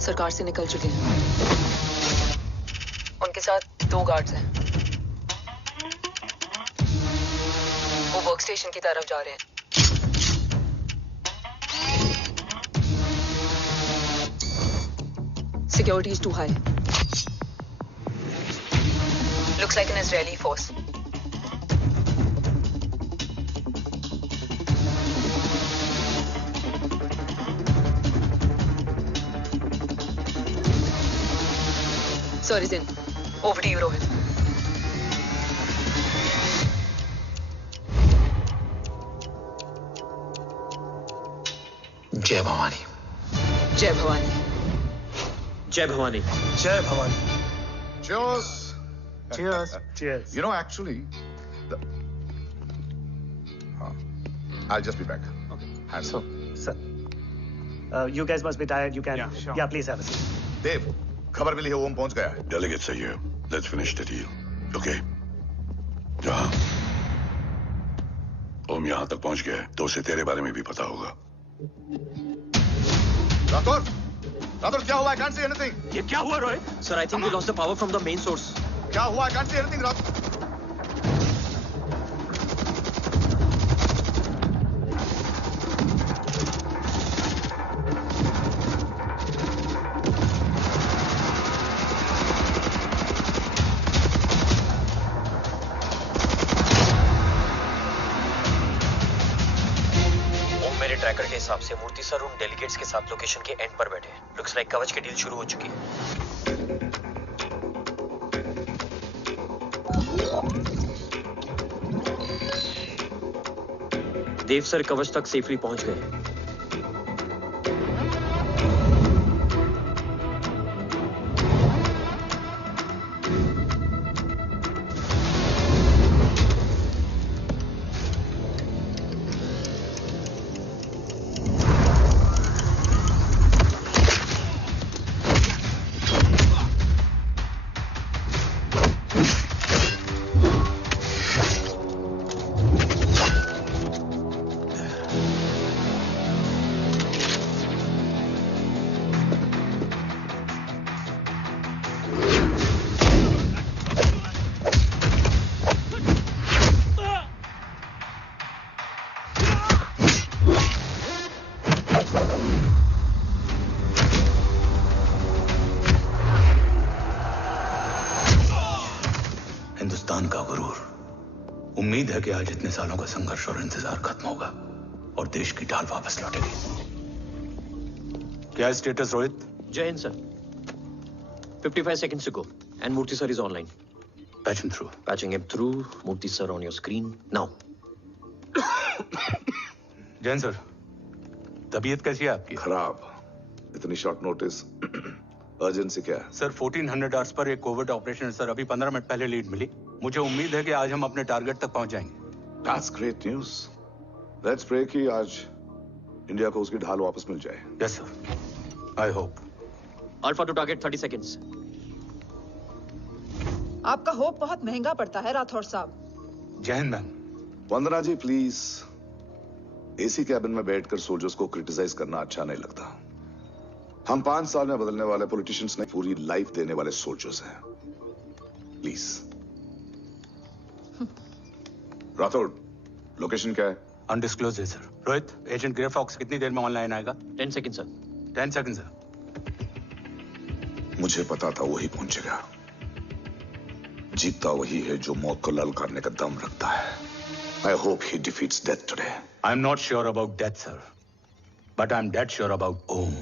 सरकार से निकल चुके हैं। उनके साथ 2 गार्ड्स हैं। वो वर्क स्टेशन की तरफ जा रहे हैं। Security is too high. Looks like an Israeli force. Sorry, Zin. Over to you, Rohit. जय भवानी। जय भवानी। जय भवानी। जय Bhavani. Cheers. Cheers. Cheers. You know, actually, I'll just be back. Okay. Hands So, sir, you guys must be tired. You can. Yeah, sure. Yeah, please have a seat. Dave, खबर मिली है ओम पहुंच गया है। Delegates are here. Let's finish the deal. Okay? जहाँ ओम यहाँ तक पहुंच गया है, तो उसे तेरे बारे में भी पता होगा। राठौर, राठौर क्या हुआ? I can't see anything. ये क्या हुआ Rohit? Sir, I think we lost the power from the main source. क्या हुआ? I can't see anything, Rathore. Tracker के हिसाब से मूर्ति सर उन डेलीगेट्स के साथ लोकेशन के एंड पर बैठे हैं। लुक्स लाइक कवच की डील शुरू हो चुकी है। देव सर कवच तक सेफली पहुंच गए। हिंदुस्तान का गुरूर। उम्मीद है कि आज इतने सालों का संघर्ष और इंतजार खत्म होगा और देश की ढाल वापस लौटेगी। क्या स्टेटस रोहित? जय Hind sir. 55 seconds ago and Murthy sir is online. Patch him through. Patching him through. Murthy sir on your screen now. Jain sir, तबीयत कैसी है आपकी? खराब। इतनी शॉर्ट नोटिस। अर्जेंसी क्या है? सर 1400 आवर्स पर एक कोविड ऑपरेशन सर अभी 15 मिनट पहले लीड मिली। मुझे उम्मीद है कि आज हम अपने टारगेट तक पहुंच जाएंगे। That's great news. Let's pray कि आज इंडिया को उसकी ढाल वापस मिल जाए। Yes sir. I hope. Alpha to target 30 seconds. आपका होप बहुत महंगा पड़ता है राठौर साहब। जय हिंद ma'am. Vandana ji please, AC cabin में बैठकर सोल्जर्स को क्रिटिसाइज करना अच्छा नहीं लगता। हम 5 साल में बदलने वाले पॉलिटिशियंस नहीं, पूरी लाइफ देने वाले सोल्जर्स हैं। प्लीज। राठौर, लोकेशन क्या है? अनडिस्क्लोज है sir. Rohit, agent grey fox कितनी देर में ऑनलाइन आएगा? 10 seconds सर। 10 seconds sir. मुझे पता था वही पहुंचेगा। जीतता वही है जो मौत को ललकारने का दम रखता है। I hope he defeats death today. I'm not sure about death, sir. But I'm dead sure about Om.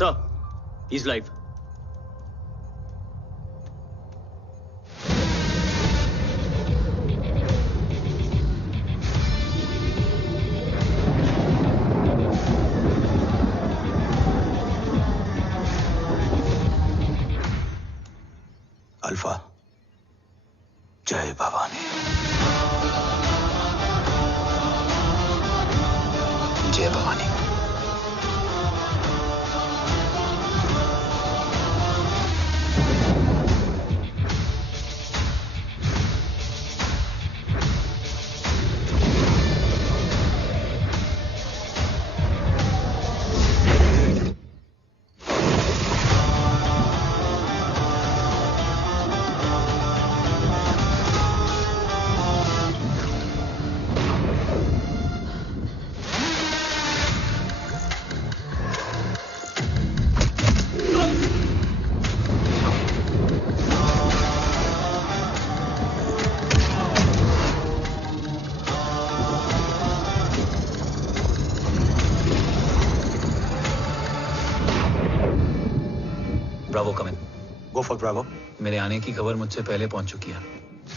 Sir, he's live. Alpha, जय जय भवानी। जय Bhavani. Bravo come in. Go for Bravo. मेरे आने की खबर मुझसे पहले पहुंच चुकी है।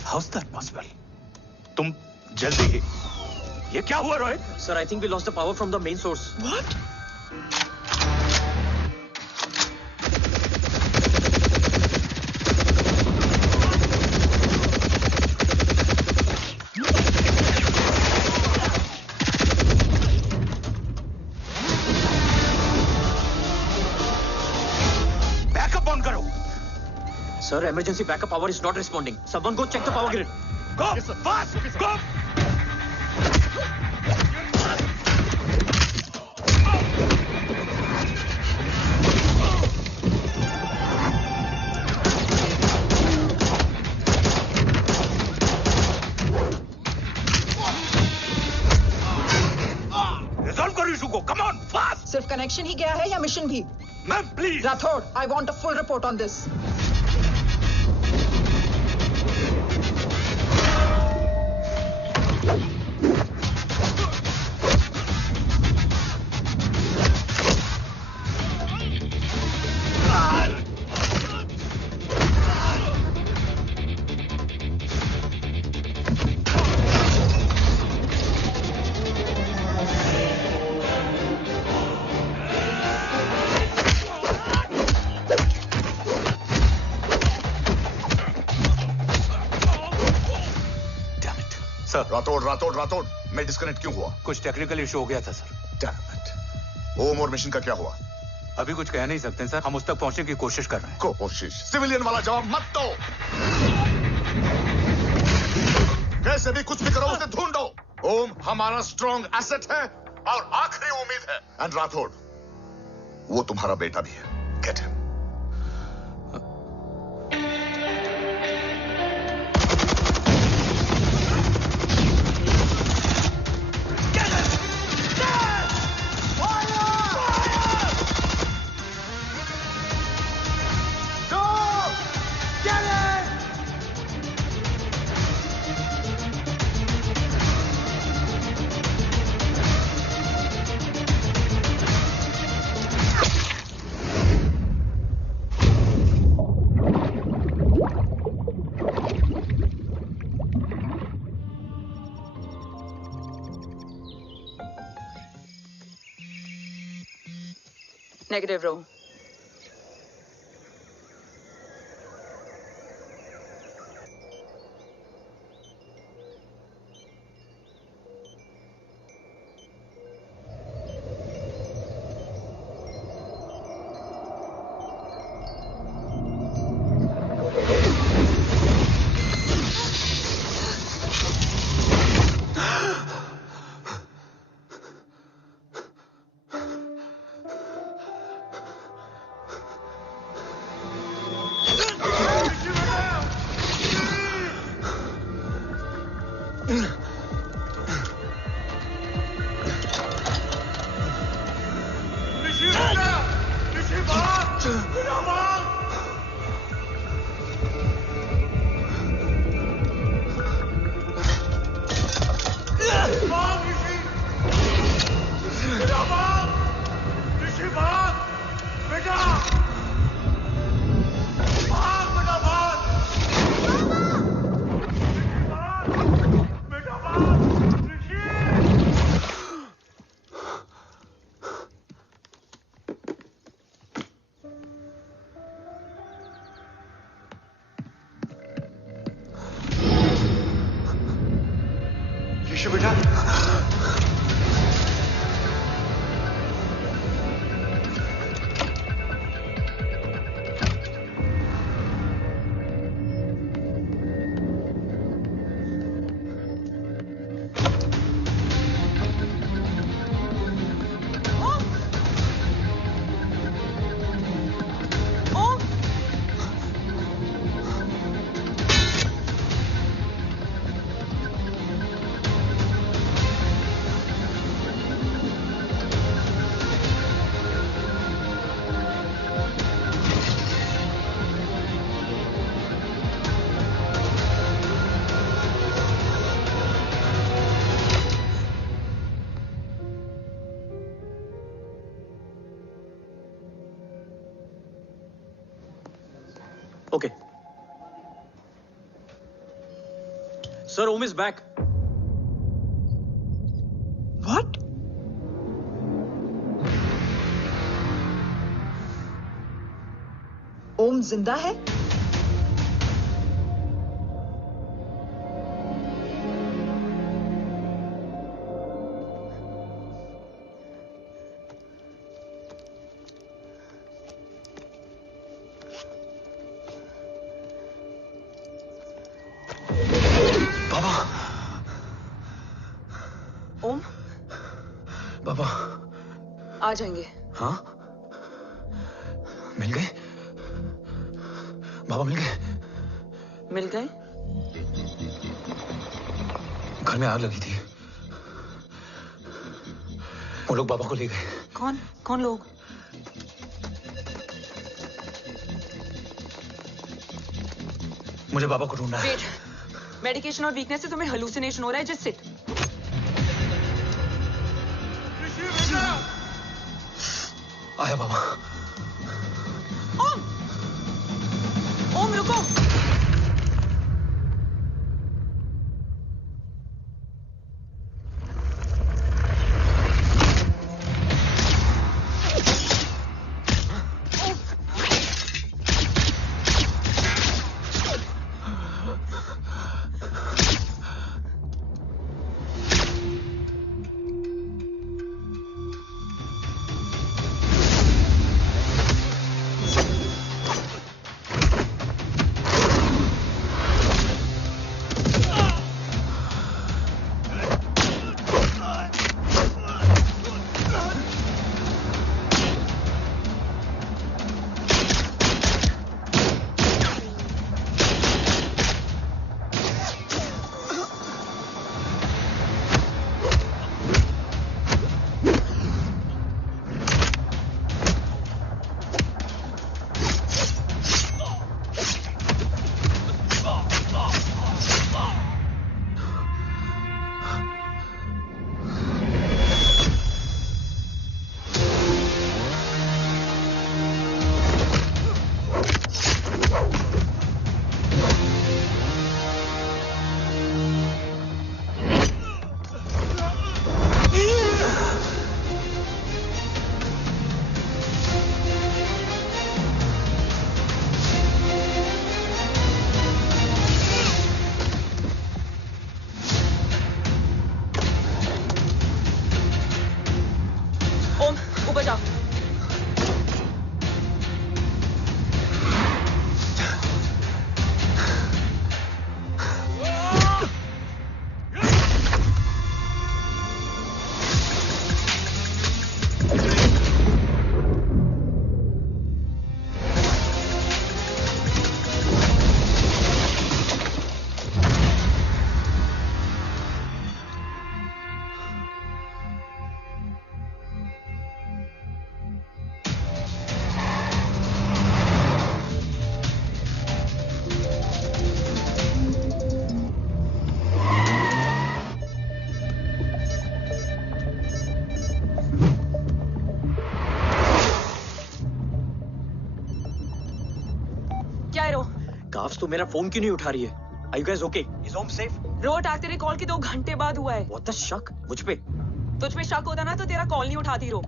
How is that possible? तुम जल्दी ही। ये क्या हुआ Rohit? Sir, I think we lost the power from the main source. What? Backup on करो। Sir, emergency backup power is not responding. Someone go check the power grid. Go! Fast! Go! Resolve करो issue को। Come on, fast! सिर्फ connection ही गया है या mission भी? Ma'am, please! Rathore, I want a full report on this. रातोड़ मैं disconnect क्यों हुआ? कुछ टेक्निकल इशू हो गया था सर। Damn it. ओम और मिशन का क्या हुआ? अभी कुछ कह नहीं सकते सर। हम उस तक पहुंचने की कोशिश कर रहे हैं। कोशिश? सिविलियन वाला जवाब मत दो। कैसे भी कुछ भी करो उसे ढूंढो। ओम हमारा स्ट्रॉन्ग एसेट है और आखिरी उम्मीद है। एंड राठौड़, वो तुम्हारा बेटा भी है। Get him. Negative, Ro. बेटा। Okay. Sir, Om is back. What? ओम जिंदा है? ओम बाबा आ जाएंगे। हाँ मिल गए बाबा, मिल गए। मिल गए? घर में आग लगी थी, वो लोग बाबा को ले गए। कौन कौन लोग? मुझे बाबा को ढूंढना है। वेट, मेडिकेशन और वीकनेस से तुम्हें हेलुसिनेशन हो रहा है। Just sit. आया बाबा। ओम, ओम रुको। काफ्स तो मेरा फोन क्यों नहीं उठा रही है? Are you guys okay? Is Om safe? रोट आग तेरे कॉल के 2 घंटे बाद हुआ है। What the शक? मुझ पे? तुझ पे शक होता ना तो तेरा कॉल नहीं उठाती रो।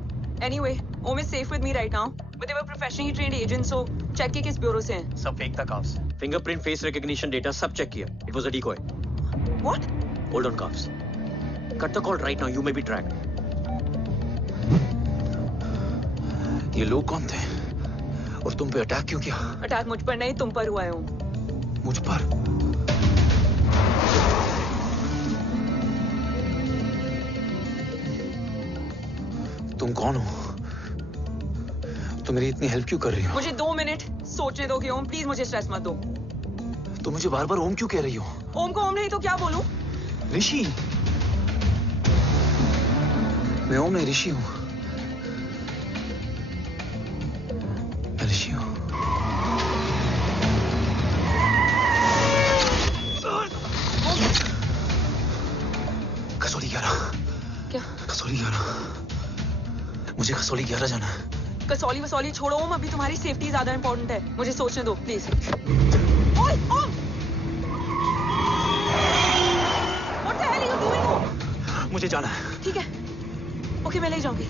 Anyway, Om is safe with me right now. But they were professionally trained agents, so check के किस ब्यूरो से हैं? सब फेक था carbs. Fingerprint, face recognition data सब चेक किया। It was a decoy. What? Hold on carbs. Cut the call right now. You may be tracked. ये लोग कौन थे और तुम पे अटैक क्यों किया? अटैक मुझ पर नहीं, तुम पर हुआ है ओम। मुझ पर? तुम कौन हो? तुम मेरी इतनी हेल्प क्यों कर रही हो? मुझे 2 मिनट सोचने दोगे ओम? प्लीज मुझे स्ट्रेस मत दो। तुम मुझे बार बार ओम क्यों कह रही हो? ओम को ओम नहीं तो क्या बोलूं? ऋषि। मैं ओम नहीं, ऋषि हूं। मैं ऋषि हूं। कसौली 11। क्या? कसौली 11। मुझे कसौली 11 जाना है। कसौली वसौली छोड़ो ओम, अभी तुम्हारी सेफ्टी ज्यादा इंपॉर्टेंट है। मुझे सोचने दो प्लीज। ओए ओम! What the hell are you doing ओम? मुझे जाना है। ठीक है, ओके मैं ले जाऊंगी।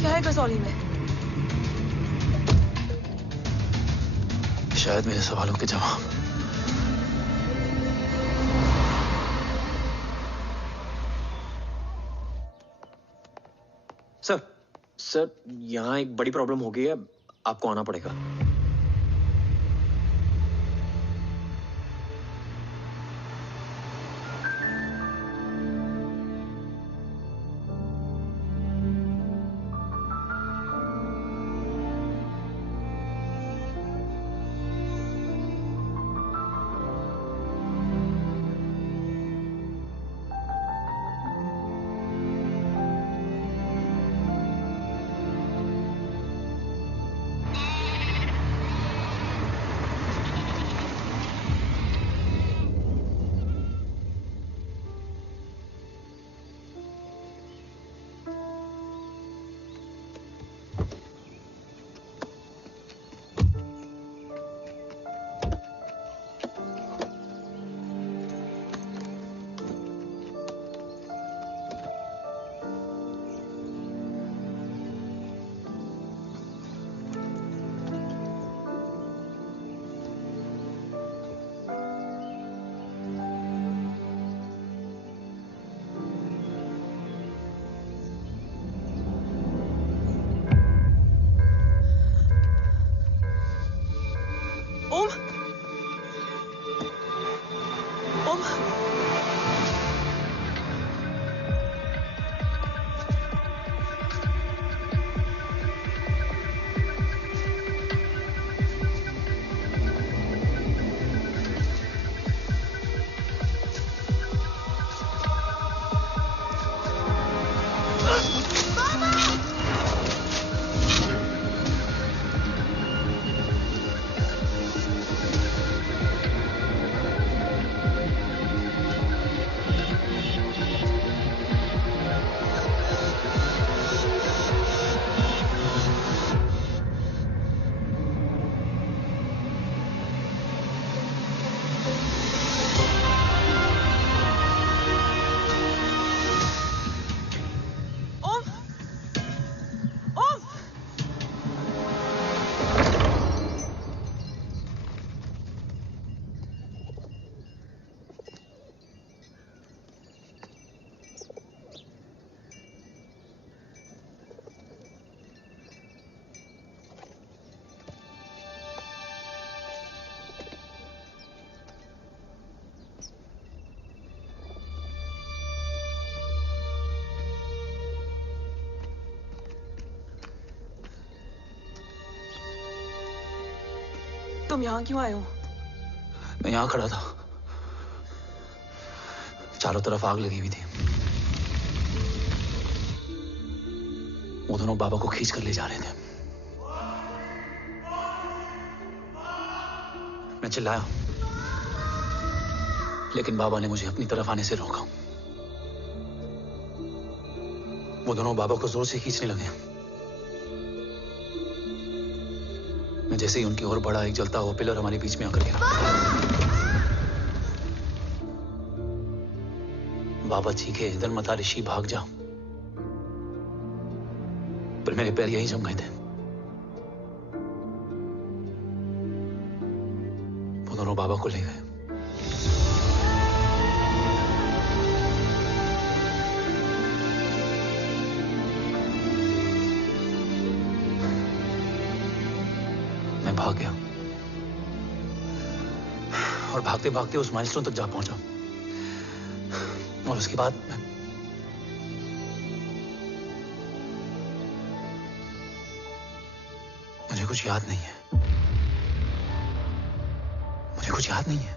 क्या है कसौली में? शायद मेरे सवालों के जवाब। सर, यहाँ एक बड़ी प्रॉब्लम हो गई है, आपको आना पड़ेगा। तुम यहाँ क्यों आए हो? मैं यहाँ खड़ा था, चारों तरफ आग लगी हुई थी। वो दोनों बाबा को खींच कर ले जा रहे थे। मैं चिल्लाया, लेकिन बाबा ने मुझे अपनी तरफ आने से रोका। वो दोनों बाबा को जोर से खींचने लगे। मैं जैसे ही उनकी ओर बढ़ा, एक जलता हुआ पिलर हमारे बीच में आकर गिरा। बाबा चीखे, इधर मत आ ऋषि, भाग जा। पर मेरे पैर यहीं जम गए थे। वो दोनों बाबा को ले गए। भाग गया और भागते भागते उस माइलस्टोन तक जा पहुंचा और उसके बाद मुझे कुछ याद नहीं है। मुझे कुछ याद नहीं है।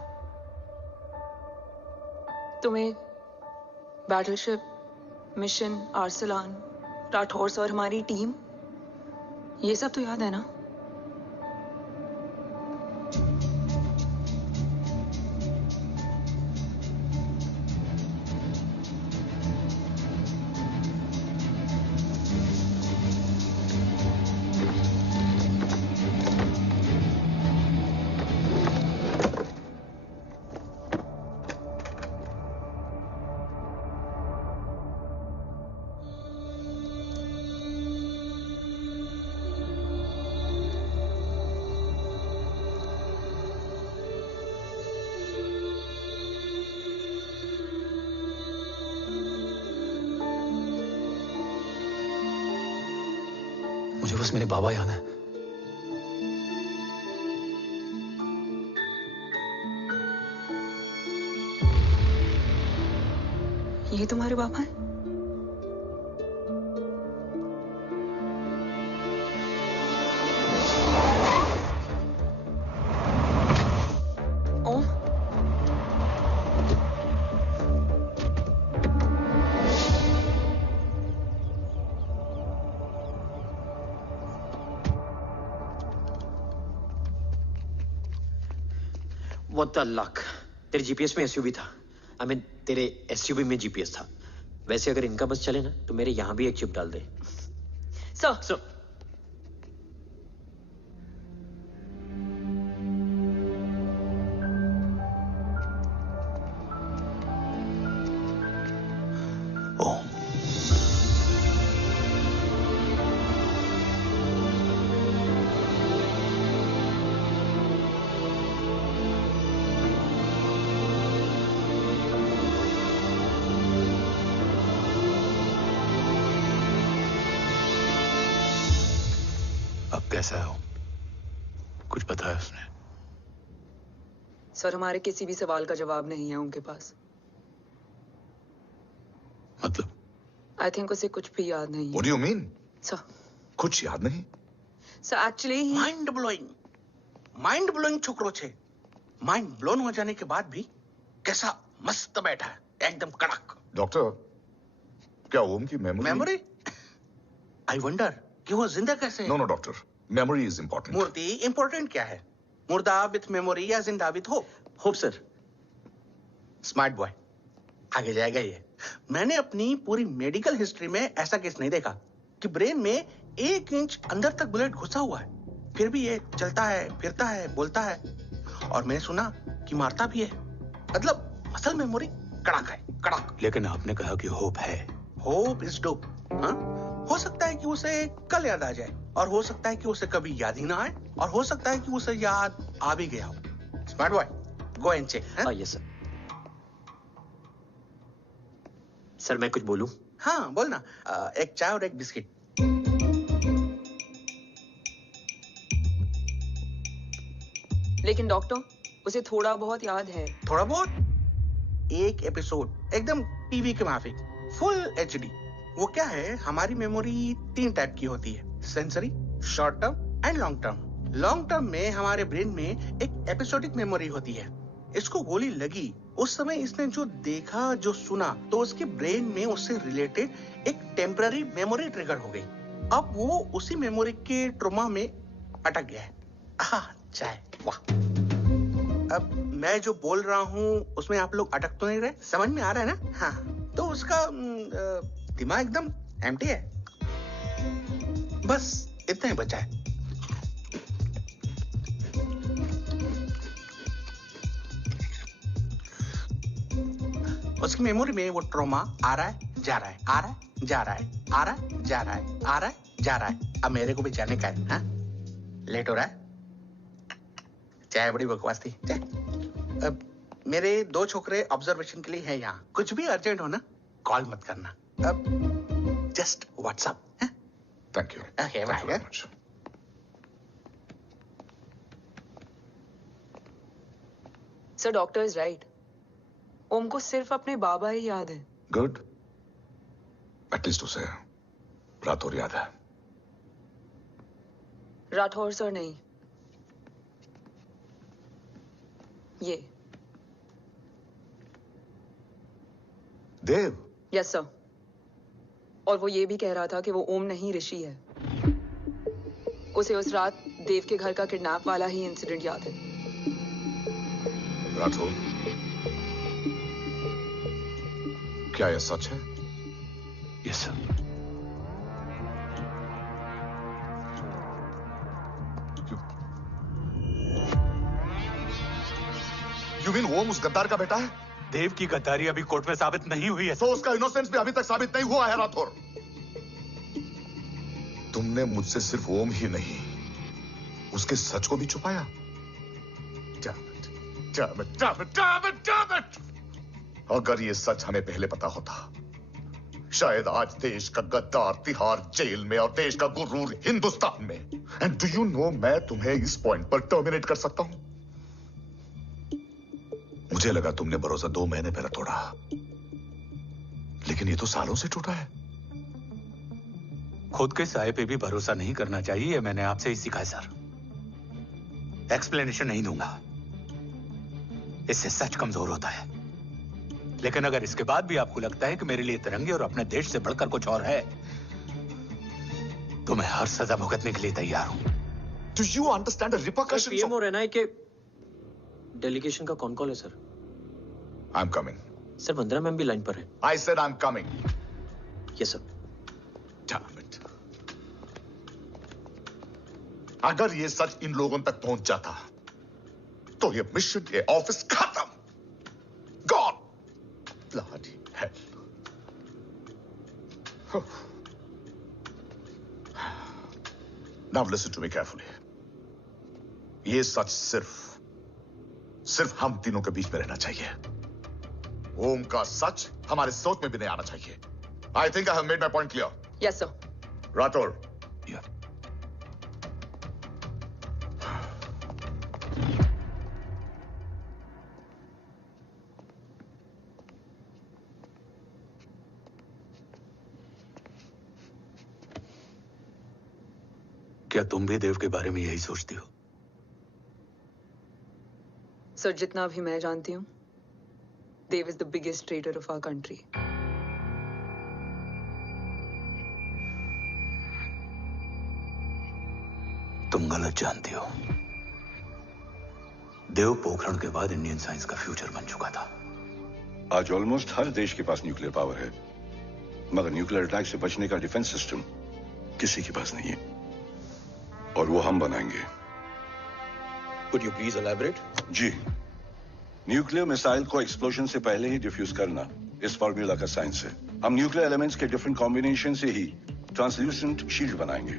तुम्हें बैटलशिप, मिशन, आर्सलान, राठौर और हमारी टीम, ये सब तो याद है ना? मुझे बस मेरे बाबा याद है। ये तुम्हारे बाबा हैं? ओम, What the luck? तेरे जीपीएस में एसयूवी था। आई मीन तेरे एसयूवी में जीपीएस था। वैसे अगर इनका बस चले ना तो मेरे यहां भी एक चिप डाल दे। सर, ओम, अब कैसा है ओम? कुछ बताया उसने? सर, हमारे किसी भी सवाल का जवाब नहीं है उनके पास। मतलब? आई थिंक उसे कुछ भी याद नहीं What है। do you mean? सर, कुछ याद नहीं? एक्चुअली माइंड ब्लोइंग छोकरो छे। माइंड ब्लोन हो जाने के बाद भी कैसा मस्त बैठा है, एकदम कड़क। डॉक्टर, क्या ओम की मेमोरी? आई वंडर कि वो जिंदा कैसे है? No doctor, memory is important. मूर्ति इंपॉर्टेंट क्या है? मुर्दा विथ मेमोरी या जिंदा with hope? Hope sir. Smart boy, आगे जाएगा ये। मैंने अपनी पूरी मेडिकल हिस्ट्री में ऐसा केस नहीं देखा कि ब्रेन में 1 इंच अंदर तक बुलेट घुसा हुआ है, फिर भी ये चलता है, फिरता है, बोलता है, और मैंने सुना कि मारता भी है। मतलब असल मेमोरी कड़क है, कड़क। लेकिन आपने कहा कि होप है। Hope is dope. हाँ, हो सकता है कि उसे कल याद आ जाए, और हो सकता है कि उसे कभी याद ही ना आए, और हो सकता है कि उसे याद आ भी गया हो। Smart boy, go and check. Yes sir. Sir मैं कुछ बोलूं? हाँ बोलना। एक चाय और एक बिस्किट। लेकिन डॉक्टर, उसे थोड़ा बहुत याद है। थोड़ा बहुत? एक एपिसोड एकदम टीवी के माफिक, फुल एचडी। वो क्या है, हमारी मेमोरी 3 टाइप की होती है, sensory, short term and long term. Long term में हमारे ब्रेन में एक एपिसोडिक मेमोरी होती है। इसको गोली लगी, उस समय इसने जो देखा, जो सुना, तो उसके ब्रेन में उससे रिलेटेड एक टेम्पररी मेमोरी ट्रिगर हो गई। अब वो उसी मेमोरी के ट्रॉमा में अटक गया है। चाय, वाह। अब मैं जो बोल रहा हूँ उसमें आप लोग अटक तो नहीं रहे? समझ में आ रहा है ना? हाँ, तो उसका दिमाग एकदम एम्प्टी है। बस इतना ही बचा है। उसकी मेमोरी में वो ट्रॉमा आ रहा है, जा रहा है, आ रहा है, जा रहा है, आ रहा है, जा रहा है, आ रहा है, जा रहा है। अब मेरे को भी जाने का है। हाँ? लेट हो रहा है? चाय बड़ी बकवास थी। अब मेरे 2 छोकरे ऑब्जर्वेशन के लिए हैं यहाँ। कुछ भी अर्जेंट हो ना, कॉल मत करना। अब just WhatsApp. Thank you. Okay, bye. Sir doctor is right. Om को सिर्फ अपने बाबा ही याद है। गुड, एटलीस्ट उसे राठौर याद है। राठौर सर नहीं, ये देव। Yes sir. और वो ये भी कह रहा था कि वो ओम नहीं ऋषि है। उसे उस रात देव के घर का किडनैप वाला ही इंसिडेंट याद है। राठौर, क्या यह सच है? Yes sir. यू मीन ओम उस गद्दार का बेटा है? देव की गद्दारी अभी कोर्ट में साबित नहीं हुई है। तो उसका इनोसेंस भी अभी तक साबित नहीं हुआ है राठौर। तुमने मुझसे सिर्फ ओम ही नहीं, उसके सच को भी छुपाया। Damn it! अगर ये सच हमें पहले पता होता, शायद आज देश का गद्दार तिहाड़ जेल में और देश का गुरूर हिंदुस्तान में। एंड डू यू नो, मैं तुम्हें इस पॉइंट पर टर्मिनेट कर सकता हूं। मुझे लगा तुमने भरोसा 2 महीने पहले तोड़ा, लेकिन ये तो सालों से टूटा है। खुद के साये पे भी भरोसा नहीं करना चाहिए, मैंने आपसे ही सीखा है सर। एक्सप्लेनेशन नहीं दूंगा, इससे सच कमजोर होता है। लेकिन अगर इसके बाद भी आपको लगता है कि मेरे लिए तिरंगे और अपने देश से बढ़कर कुछ और है, तो मैं हर सजा भुगतने के लिए तैयार हूं। Do you understand the repercussions? PM और एनआई के डेलीगेशन का कौन कॉल है sir? I'm coming. Sir Vandana ma'am भी लाइन पर है। I said I'm coming. Yes sir. Damn it. अगर ये सच इन लोगों तक पहुंच जाता, तो ये मिशन, ये ऑफिस खत्म। Gone. Bloody hell. Now listen to me carefully. ये सच सिर्फ हम तीनों के बीच में रहना चाहिए। ओम का सच हमारे सोच में भी नहीं आना चाहिए। I think I have made my point clear. Yes sir. Rathore, Yeah. क्या तुम भी देव के बारे में यही सोचती हो? सर जितना भी मैं जानती हूँ, Dev is the biggest traitor of our country. तुम गलत जानती हो। देव पोखरण के बाद इंडियन साइंस का फ्यूचर बन चुका था। आज ऑलमोस्ट हर देश के पास न्यूक्लियर पावर है, मगर न्यूक्लियर अटैक से बचने का डिफेंस सिस्टम किसी के पास नहीं है, और वो हम बनाएंगे। Could you please elaborate? जी, न्यूक्लियर मिसाइल को एक्सप्लोजन से पहले ही डिफ्यूज करना इस फॉर्मूला का साइंस है। हम न्यूक्लियर एलिमेंट्स के डिफरेंट कॉम्बिनेशन से ही ट्रांसल्यूसेंट शील्ड बनाएंगे,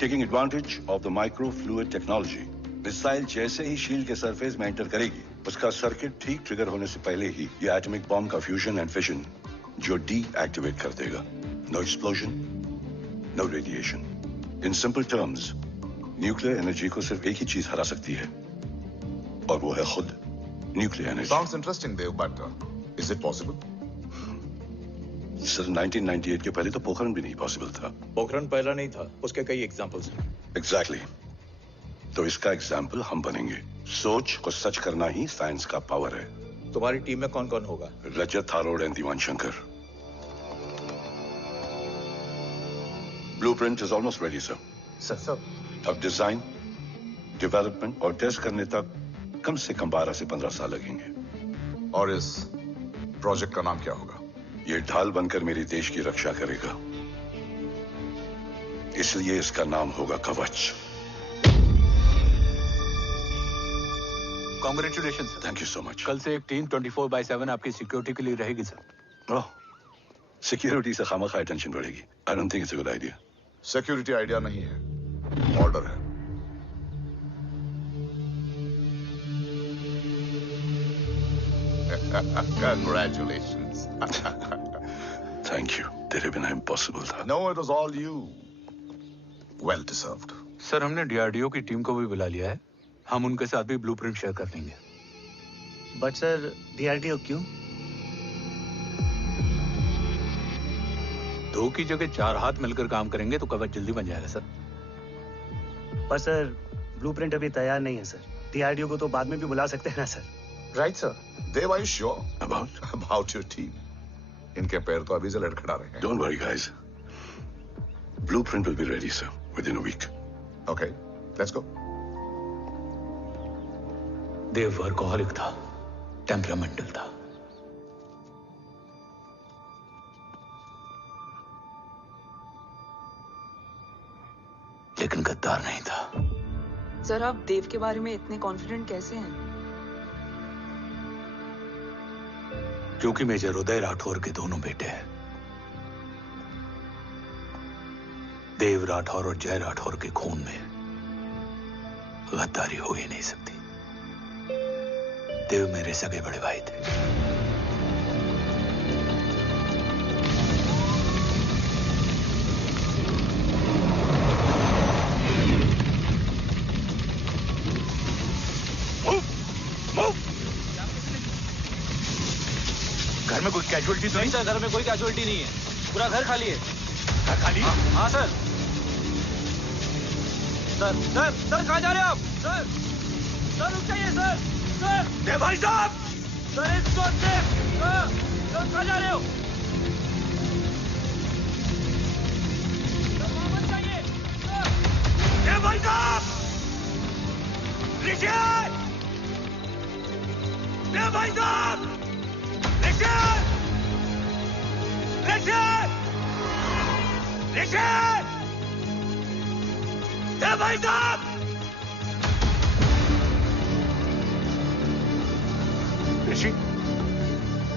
taking advantage of the micro fluid technology. Missile जैसे ही शील्ड के सरफेस में एंटर करेगी, उसका सर्किट ठीक ट्रिगर होने से पहले ही ये एटॉमिक बॉम्ब का फ्यूजन एंड फिशन जो डीएक्टिवेट कर देगा। No explosion, no radiation. In simple terms, nuclear energy को सिर्फ एक ही चीज हरा सकती है, और वो है खुद nuclear energy. Sounds interesting, Dev, but is it possible? Sir 1998 के पहले तो पोखरण भी नहीं पॉसिबल था। पोखरण पहला नहीं था, उसके कई एग्जांपल्स हैं। एग्जैक्टली। तो इसका एग्जाम्पल हम बनेंगे। सोच को सच करना ही साइंस का पावर है। तुम्हारी टीम में कौन कौन होगा? Rajat Tharod and Diwan Shankar. Blueprint is almost ready sir. Sir अब डिजाइन, डेवलपमेंट और टेस्ट करने तक कम से कम 12 से 15 साल लगेंगे। और इस प्रोजेक्ट का नाम क्या होगा? ये ढाल बनकर मेरे देश की रक्षा करेगा, इसलिए इसका नाम होगा कवच। Congratulation sir. Thank you so much. कल से एक टीम 24/7 आपकी सिक्योरिटी के लिए रहेगी सर। ओह, सिक्योरिटी से खामखा टेंशन बढ़ेगी। I don't think it's a good idea. Security idea नहीं है, ऑर्डर है। Congratulations. थैंक यू, तेरे बिना इम्पॉसिबल था। No, it was all you. Well deserved. Sir हमने डीआरडीओ की टीम को भी बुला लिया है, हम उनके साथ भी ब्लूप्रिंट शेयर कर लेंगे। बट सर डीआरडीओ क्यों? 2 की जगह 4 हाथ मिलकर काम करेंगे तो कवच जल्दी बन जाएगा सर। पर सर ब्लूप्रिंट अभी तैयार नहीं है सर। डीआरडीओ को तो बाद में भी बुला सकते हैं ना sir? Right sir. Dev, are you sure about your team? इनके पैर तो अभी से लड़खड़ा रहे हैं। Don't worry, guys. Blueprint will be ready, sir, within a week. Okay, let's go. Dev workaholic था, टेम्परामेंटल था। लेकिन गद्दार नहीं था। सर, आप देव के बारे में इतने कॉन्फिडेंट कैसे हैं? क्योंकि मेजर उदय राठौर के दोनों बेटे हैं। देव राठौर और जय राठौर के खून में गद्दारी हो ही नहीं सकती। देव मेरे सगे बड़े भाई थे। घर में कोई कैजुअलिटी तो नहीं? सर, घर में कोई कैजुअलिटी नहीं है। पूरा घर खाली है। घर खाली? हाँ सर। सर सर सर, कहाँ जा रहे हो आप? सर सर, रुक जाइए सर। सर देव भाई साहब! सर, इसको सर, कहाँ जा रहे हो? सर, वापस जाइए सर। देव भाई साहब! ऋषि! देव भाई साहब! ऋषि! ऋषि! ऋषि! देव भाई साहब! ऋषि!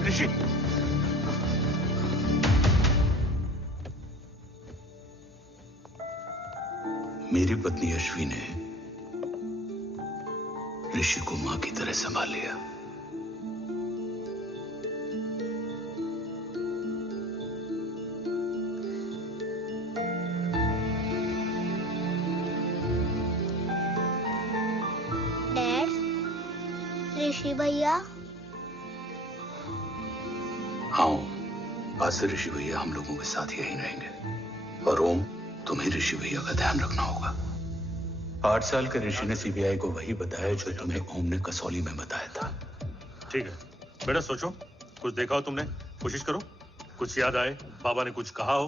ऋषि! मेरी पत्नी अश्वी ने ऋषि को मां की तरह संभाल लिया। ऋषि भैया। हाँ, आज से ऋषि भैया हम लोगों के साथ यहीं रहेंगे। और ओम, तुम्हें ऋषि भैया का ध्यान रखना होगा। 8 साल के ऋषि ने सीबीआई को वही बताया जो तुम्हें ओम ने कसौली में बताया था। ठीक है बेटा, सोचो, कुछ देखा हो तुमने? कोशिश करो, कुछ याद आए। बाबा ने कुछ कहा हो,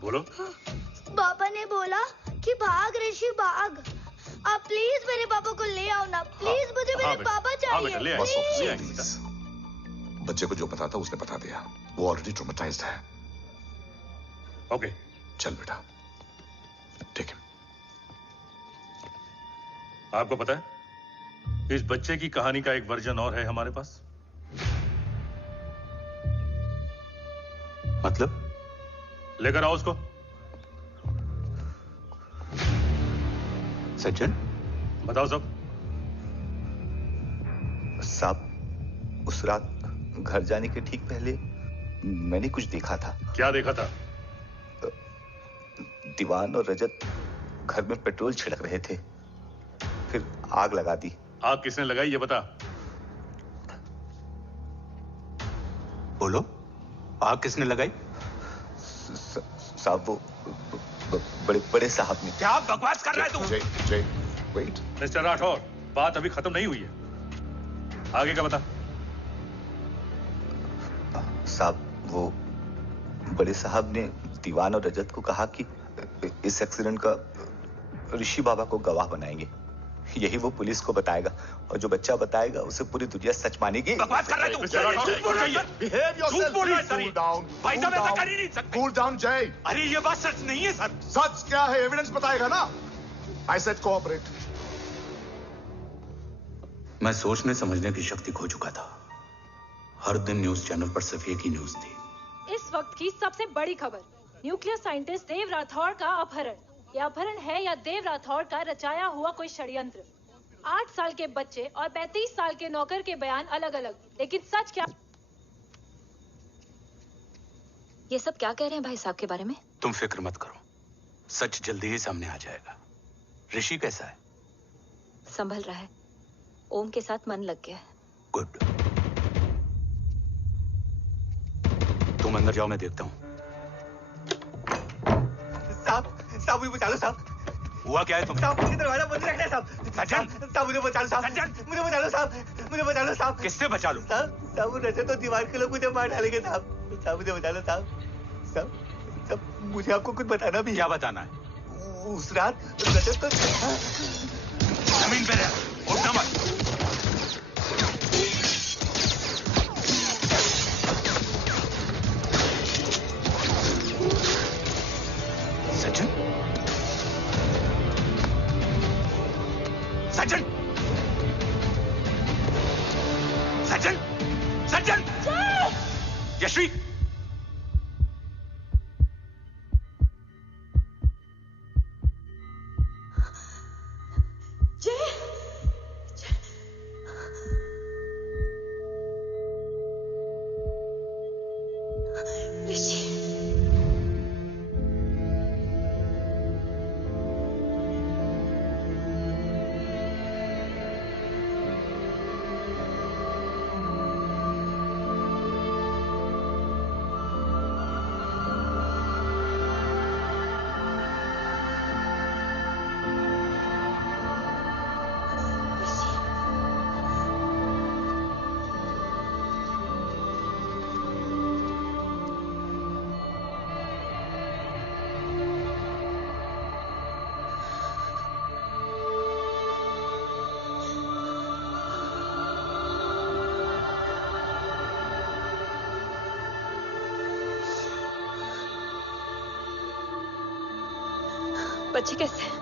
बोलो। पापा ने बोला कि भाग ऋषि भाग। आप प्लीज मेरे पापा को ले आओ ना, प्लीज। मुझे मेरे पापा चाहिए। ले प्लीज। बच्चे को जो पता था उसने बता दिया। वो ऑलरेडी ट्रॉमेटाइज्ड है। ओके, चल बेटा, ठीक है। आपको पता है, इस बच्चे की कहानी का एक वर्जन और है हमारे पास। मतलब? लेकर आओ उसको। सज्जन, बताओ सब। साहब, उस रात घर जाने के ठीक पहले मैंने कुछ देखा था। क्या देखा था? दीवान और रजत घर में पेट्रोल छिड़क रहे थे, फिर आग लगा दी। आग किसने लगाई ये बता। बोलो, आग किसने लगाई? साहब, वो बड़े साहब ने। क्या बकवास कर रहा है तू? जय, वेट। मिस्टर राठौर, बात अभी खत्म नहीं हुई है। आगे का बता। साहब, वो बड़े साहब ने दीवान और रजत को कहा कि इस एक्सीडेंट का ऋषि बाबा को गवाह बनाएंगे। यही वो पुलिस को बताएगा, और जो बच्चा बताएगा उसे पूरी दुनिया सच मानेगी। बकवास कर रहा है तू? झूठ बोल रही है। Behave yourself, झूठ बोल रहा है please. सर। Cool down. भाई साहब, Cool ऐसा down. कर ही नहीं सकते। Cool down, जय। अरे ये बात सच नहीं है सर। सच क्या है? एविडेंस बताएगा ना। I said cooperate. मैं सोचने समझने की शक्ति खो चुका था। हर दिन न्यूज चैनल पर सिर्फ एक ही न्यूज थी। इस वक्त की सबसे बड़ी खबर, न्यूक्लियर साइंटिस्ट देव राठौर का अपहरण। यह अपहरण है या देव राठौर का रचाया हुआ कोई षड्यंत्र। 8 साल के बच्चे और 35 साल के नौकर के बयान अलग अलग, लेकिन सच क्या? ये सब क्या कह रहे हैं भाई साहब के बारे में? तुम फिक्र मत करो, सच जल्दी ही सामने आ जाएगा। ऋषि कैसा है? संभल रहा है। ओम के साथ मन लग गया है। गुड। तुम अंदर जाओ, मैं देखता हूं। साहब मुझे बचा लो साहब। हुआ क्या है तुम्हें? साहब मुझे दरवाजा बंद रखना है साहब। सज्जन! साहब मुझे बचा लो साहब। मुझे बचा लो साहब। मुझे बचा लो साहब। किससे बचा लो? साहब वो रजत तो दीवार के लोग मुझे मार डालेंगे साहब। साहब मुझे बचा लो साहब। साहब मुझे आपको कुछ बताना भी है। क्या बताना है? उस रात रजत तो जमीन पे रह, उठना मत। सज्जन? सज्जन! सज्जन! सज्जन! यश्वी! बच्चे कैसे?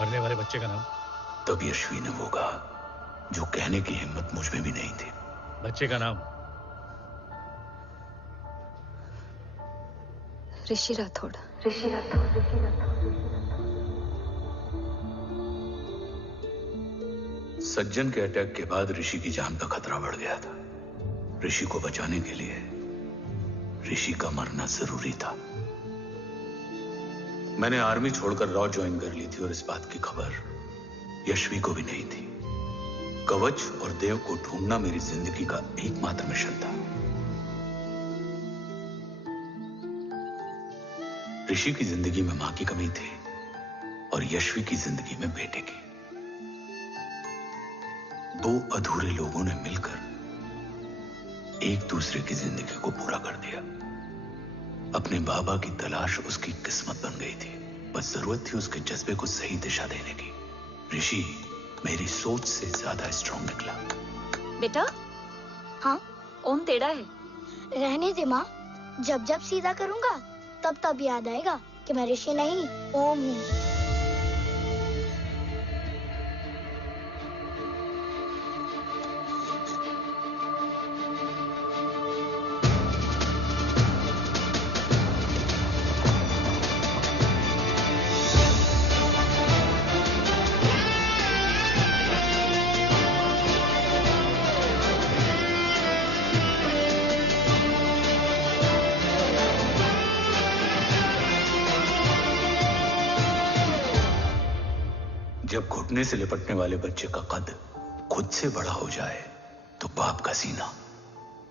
मरने वाले बच्चे का नाम? तब यश्वी ने वो कहा जो कहने की हिम्मत मुझ में भी नहीं थी। बच्चे का नाम? ऋषि राठौड़। सज्जन के अटैक के बाद ऋषि की जान का खतरा बढ़ गया था। ऋषि को बचाने के लिए ऋषि का मरना जरूरी था। मैंने आर्मी छोड़कर रॉ ज्वाइन कर ली थी और इस बात की खबर यश्वी को भी नहीं थी। कवच और देव को ढूंढना मेरी जिंदगी का एकमात्र मिशन था। ऋषि की जिंदगी में मां की कमी थी और यश्वी की जिंदगी में बेटे की। दो अधूरे लोगों ने मिलकर एक दूसरे की जिंदगी को पूरा कर दिया। अपने बाबा की तलाश उसकी किस्मत बन गई थी। बस जरूरत थी उसके जज्बे को सही दिशा देने की। ऋषि मेरी सोच से ज्यादा स्ट्रांग निकला। बेटा? हाँ? ओम टेढ़ा है। रहने दे माँ, जब जब सीधा करूंगा तब तब याद आएगा कि मैं ऋषि नहीं ओम हूँ। जब घुटने से लिपटने वाले बच्चे का कद खुद से बड़ा हो जाए तो बाप का सीना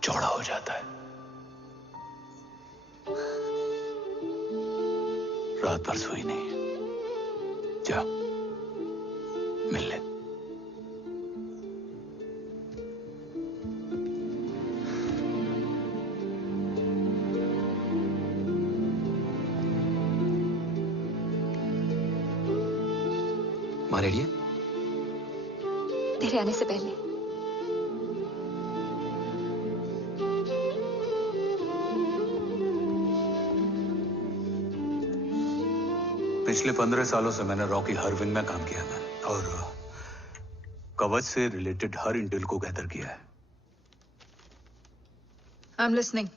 चौड़ा हो जाता है। रात भर सोई नहीं, जा मिल ले। माँ रेडी है? तेरे आने से पहले। पिछले 15 सालों से मैंने रॉकी हर विंग में काम किया है और कवच से रिलेटेड हर इंटेल को गैदर किया है। I'm listening.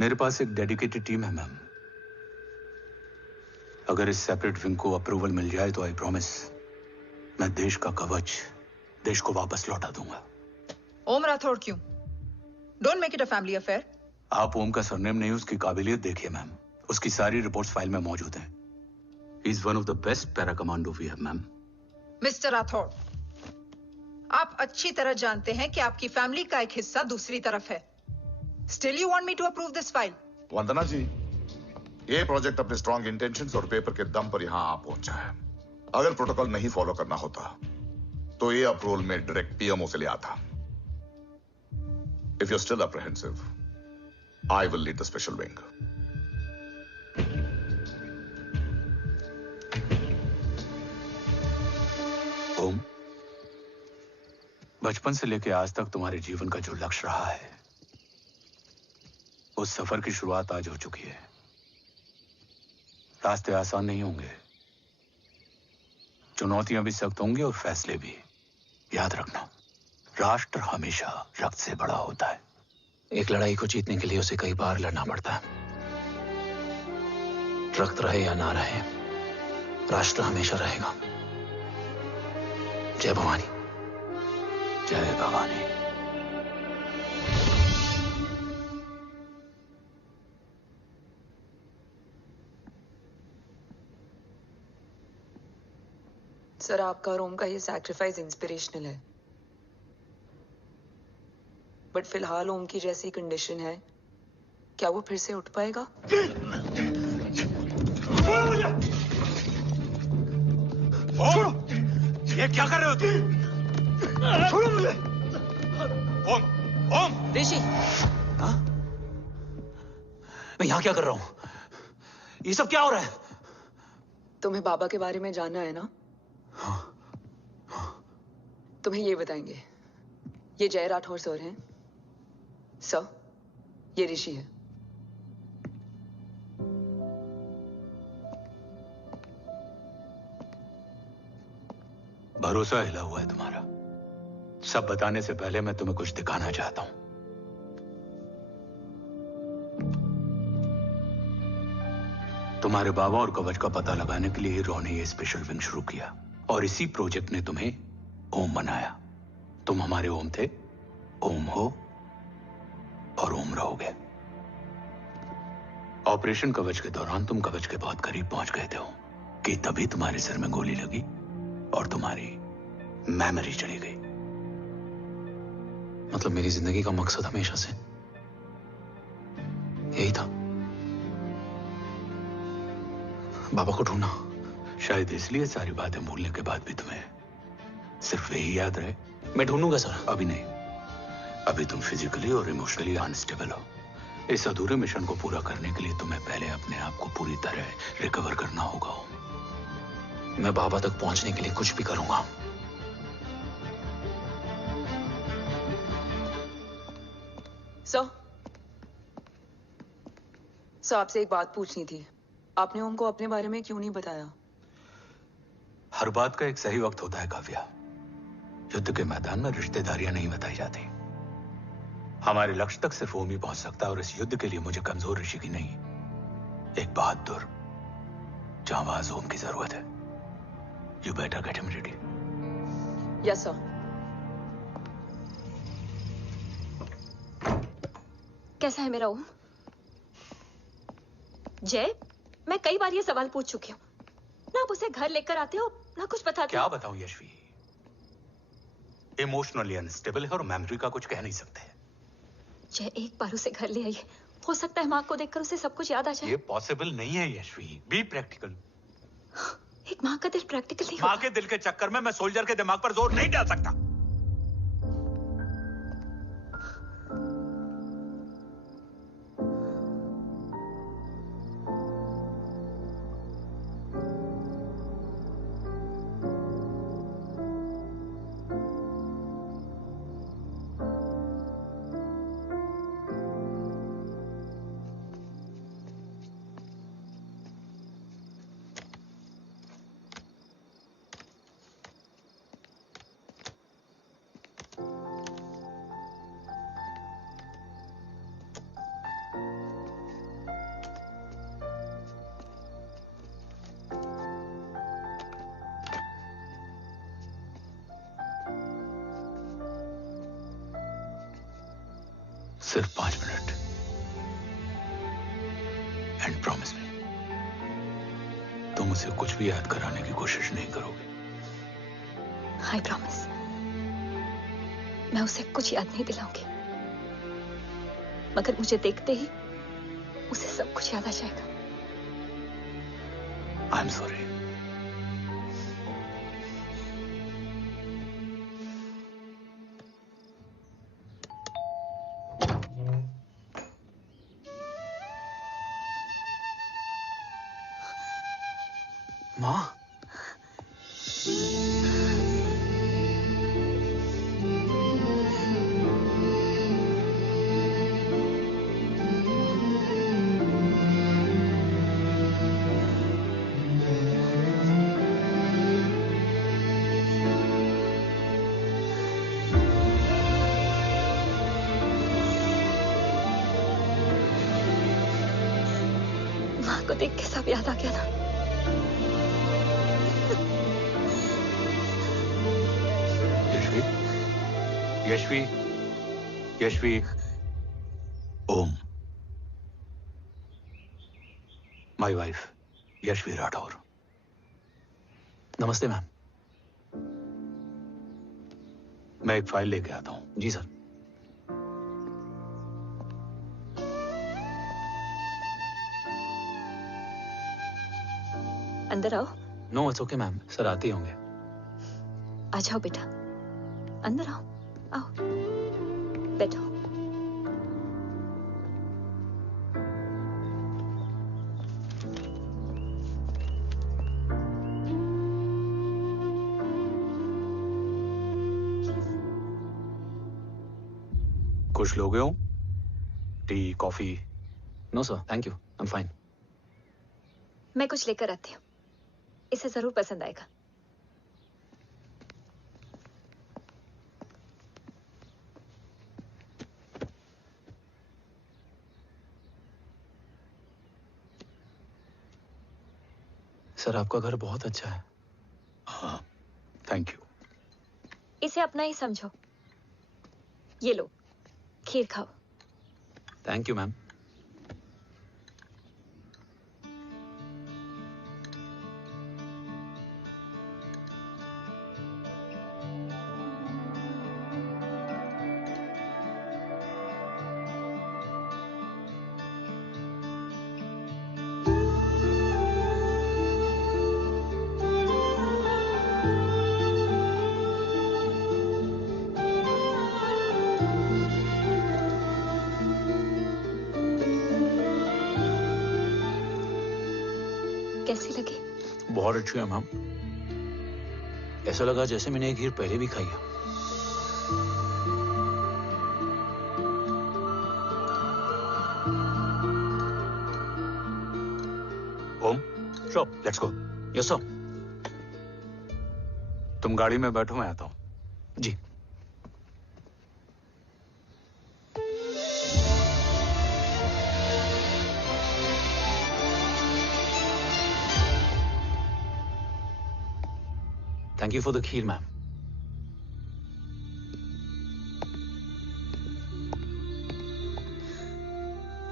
मेरे पास एक डेडिकेटेड टीम है मैम। अगर इस सेपरेट विंग को अप्रूवल मिल जाए तो आई प्रॉमिस मैं देश का कवच देश को वापस लौटा दूंगा। ओम राठौड़ क्यों? Don't make it a family affair. आप ओम का सरनेम नहीं उसकी काबिलियत देखिए मैम। उसकी सारी रिपोर्ट्स फाइल में मौजूद हैं। He is one of the best para commando we have ma'am. Mister Rathore, आप अच्छी तरह जानते हैं कि आपकी फैमिली का एक हिस्सा दूसरी तरफ है। Still you want me to approve this file? वंदना जी, ये प्रोजेक्ट अपने स्ट्रॉन्ग इंटेंशंस और पेपर के दम पर यहां आ पहुंचा है। अगर प्रोटोकॉल नहीं फॉलो करना होता तो ये अप्रूवल में डायरेक्ट पीएमओ से ले आता। If you're still apprehensive, I will lead the special wing. ओम, बचपन से लेकर आज तक तुम्हारे जीवन का जो लक्ष्य रहा है उस सफर की शुरुआत आज हो चुकी है। रास्ते आसान नहीं होंगे, चुनौतियां भी सख्त होंगी और फैसले भी। याद रखना, राष्ट्र हमेशा रक्त से बड़ा होता है। एक लड़ाई को जीतने के लिए उसे कई बार लड़ना पड़ता है। रक्त रहे या ना रहे, राष्ट्र हमेशा रहेगा। जय भवानी। जय भवानी। सर, आपका और ओम का ये सैक्रिफाइस इंस्पिरेशनल है, बट फिलहाल ओम की जैसी कंडीशन है, क्या वो फिर से उठ पाएगा? ओम, ये क्या कर रहे हो तुम? छोड़ो मुझे। ओम, ओम। ऋषि, हाँ? मैं यहाँ क्या कर रहा हूँ? ये सब क्या हो रहा है? तुम्हें बाबा के बारे में जानना है ना? तुम्हें ये बताएंगे। ये जय राठौर सर हैं। सर, ये ऋषि है। भरोसा हिला हुआ है तुम्हारा। सब बताने से पहले मैं तुम्हें कुछ दिखाना चाहता हूं। तुम्हारे बाबा और कवच का पता लगाने के लिए हीरो ने ये स्पेशल विंग शुरू किया और इसी प्रोजेक्ट ने तुम्हें ओम बनाया। तुम हमारे ओम थे, ओम हो और ओम रहोगे। ऑपरेशन कवच के दौरान तुम कवच के बहुत करीब पहुंच गए थे कि तभी तुम्हारे सिर में गोली लगी और तुम्हारी मेमोरी चली गई। मतलब मेरी जिंदगी का मकसद हमेशा से यही था, बाबा को ढूंढना। शायद इसलिए सारी बातें भूलने के बाद भी तुम्हें सिर्फ यही याद रहे। मैं ढूंढूंगा सर। अभी नहीं, अभी तुम फिजिकली और इमोशनली अनस्टेबल हो। इस अधूरे मिशन को पूरा करने के लिए तुम्हें पहले अपने आप को पूरी तरह रिकवर करना होगा। मैं बाबा तक पहुंचने के लिए कुछ भी करूंगा। सर, आपसे एक बात पूछनी थी। आपने ओम को अपने बारे में क्यों नहीं बताया? हर बात का एक सही वक्त होता है काव्या। युद्ध के मैदान में रिश्तेदारियां नहीं बताई जाती। हमारे लक्ष्य तक सिर्फ ओम ही पहुंच सकता है और इस युद्ध के लिए मुझे कमजोर ऋषि की नहीं, एक बहादुर जांबाज ओम की जरूरत है। You better get him ready. Yes, sir. कैसा है मेरा ओम? जय, मैं कई बार ये सवाल पूछ चुकी हूँ। ना आप उसे घर लेकर आते हो, ना कुछ बताते हो। क्या बताऊं यशवी? इमोशनली अनस्टेबल है और मेमोरी का कुछ कह नहीं सकते। जय, एक बार उसे घर ले आइए, हो सकता है माँ को देखकर उसे सब कुछ याद आ जाए। ये पॉसिबल नहीं है यशवी, बी प्रैक्टिकल। एक माँ का दिल प्रैक्टिकल नहीं माँ होता। के दिल के चक्कर में मैं सोल्जर के दिमाग पर जोर नहीं डाल सकता। सिर्फ 5 मिनट एंड प्रॉमिस मी, तुम उसे कुछ भी याद कराने की कोशिश नहीं करोगे। आई प्रॉमिस, मैं उसे कुछ याद नहीं दिलाऊंगी, मगर मुझे देखते ही उसे सब कुछ याद आ जाएगा। I am sorry. माँ, माँ को देख के सब याद आ गया ना। Yashvi, Yashvi, Om, my wife Yashvi Rathore. नमस्ते मैम। मैं एक फाइल लेके आता हूं। जी सर। अंदर आओ। No it's okay ma'am, sir आते ही होंगे। आ जाओ बेटा, अंदर आओ। आओ, बैठो। कुछ लोगे हो? Tea, coffee? No sir, thank you, I am fine. मैं कुछ लेकर आती हूँ, इसे जरूर पसंद आएगा। सर आपका घर बहुत अच्छा है। हाँ, थैंक यू। इसे अपना ही समझो। ये लो, खीर खाओ। Thank you ma'am. कैसी लगी? बहुत अच्छी है मैम। ऐसा लगा जैसे मैंने एक खीर पहले भी खाई है। Om, sure, let's go. Yes sir. तुम गाड़ी में बैठो, मैं आता हूं। जी। Thank you for the kheer, ma'am.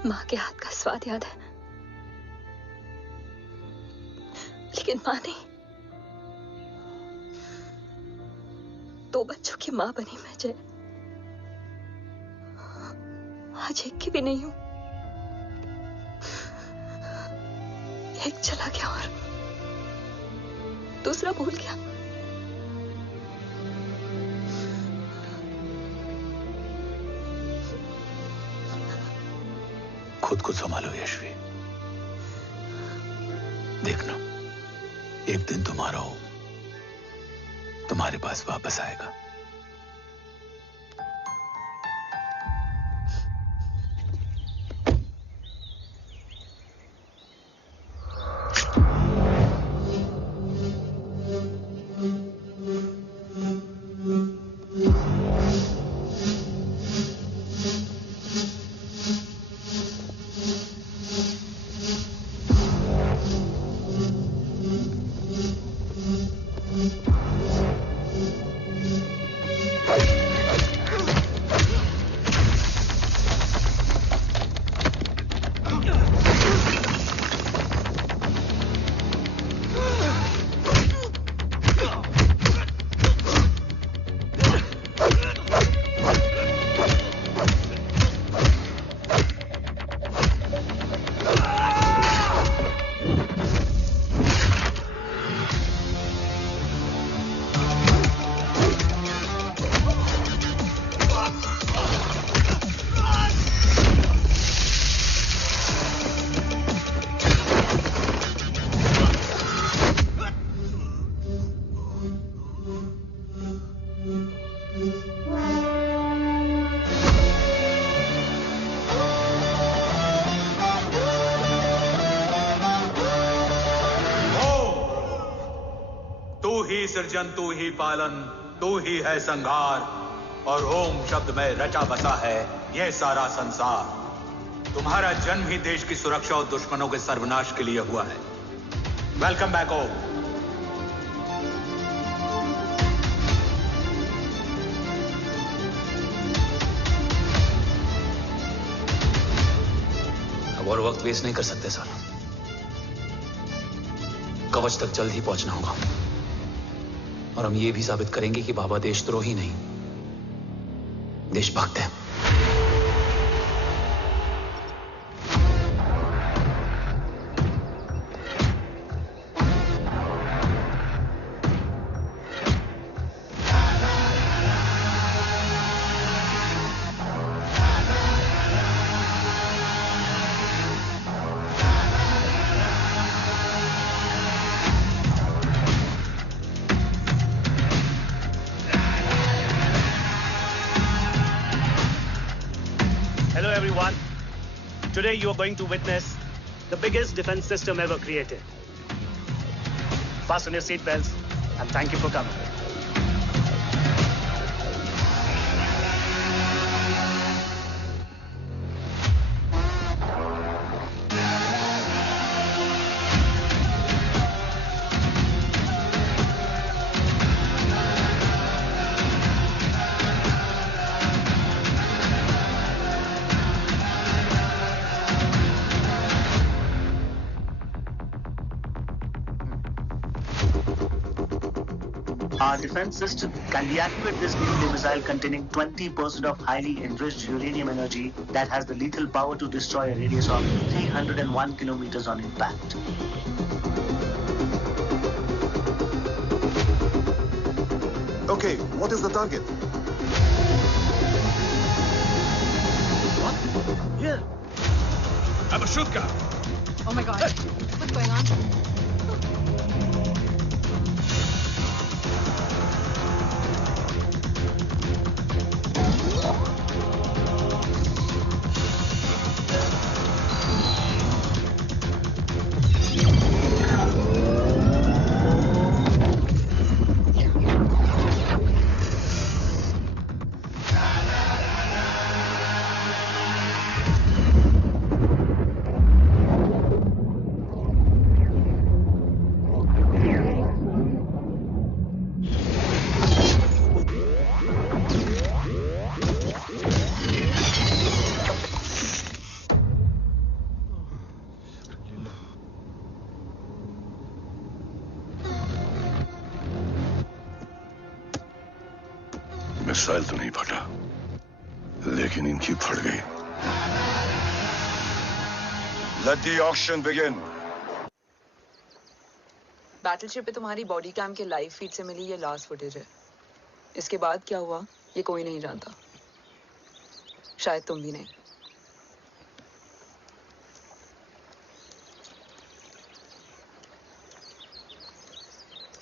माँ के हाथ का स्वाद याद है, लेकिन माँ नहीं। 2 बच्चों की माँ बनी मैं जय, आज एक की भी नहीं हूं। एक चला गया और दूसरा भूल गया। खुद को संभालो यशवी। देखना, एक दिन तुम्हारा हो तुम्हारे पास वापस आएगा। सृजन तू ही पालन, तू ही है संहार, और ओम शब्द में रचा बसा है यह सारा संसार। तुम्हारा जन्म ही देश की सुरक्षा और दुश्मनों के सर्वनाश के लिए हुआ है। वेलकम बैक ओम। अब और वक्त वेस्ट नहीं कर सकते सर। कवच तक जल्द ही पहुंचना होगा और हम ये भी साबित करेंगे कि बाबा देशद्रोही नहीं, देशभक्त है। Today you are going to witness the biggest defense system ever created. Fasten your seat belts and thank you for coming. Our defense system can deactivate this nuclear missile containing 20% of highly enriched uranium energy that has the lethal power to destroy a radius of 301 kilometers on impact. Okay, what is the target? What? Here. I'm a shooter. Oh my God. What's going on? Missile तो नहीं फटा, लेकिन इनकी फट गई। Let the auction begin. Battleship पे तुम्हारी body cam के लाइव फीड से मिली ये लास्ट फुटेज है। इसके बाद क्या हुआ ये कोई नहीं जानता, शायद तुम भी नहीं।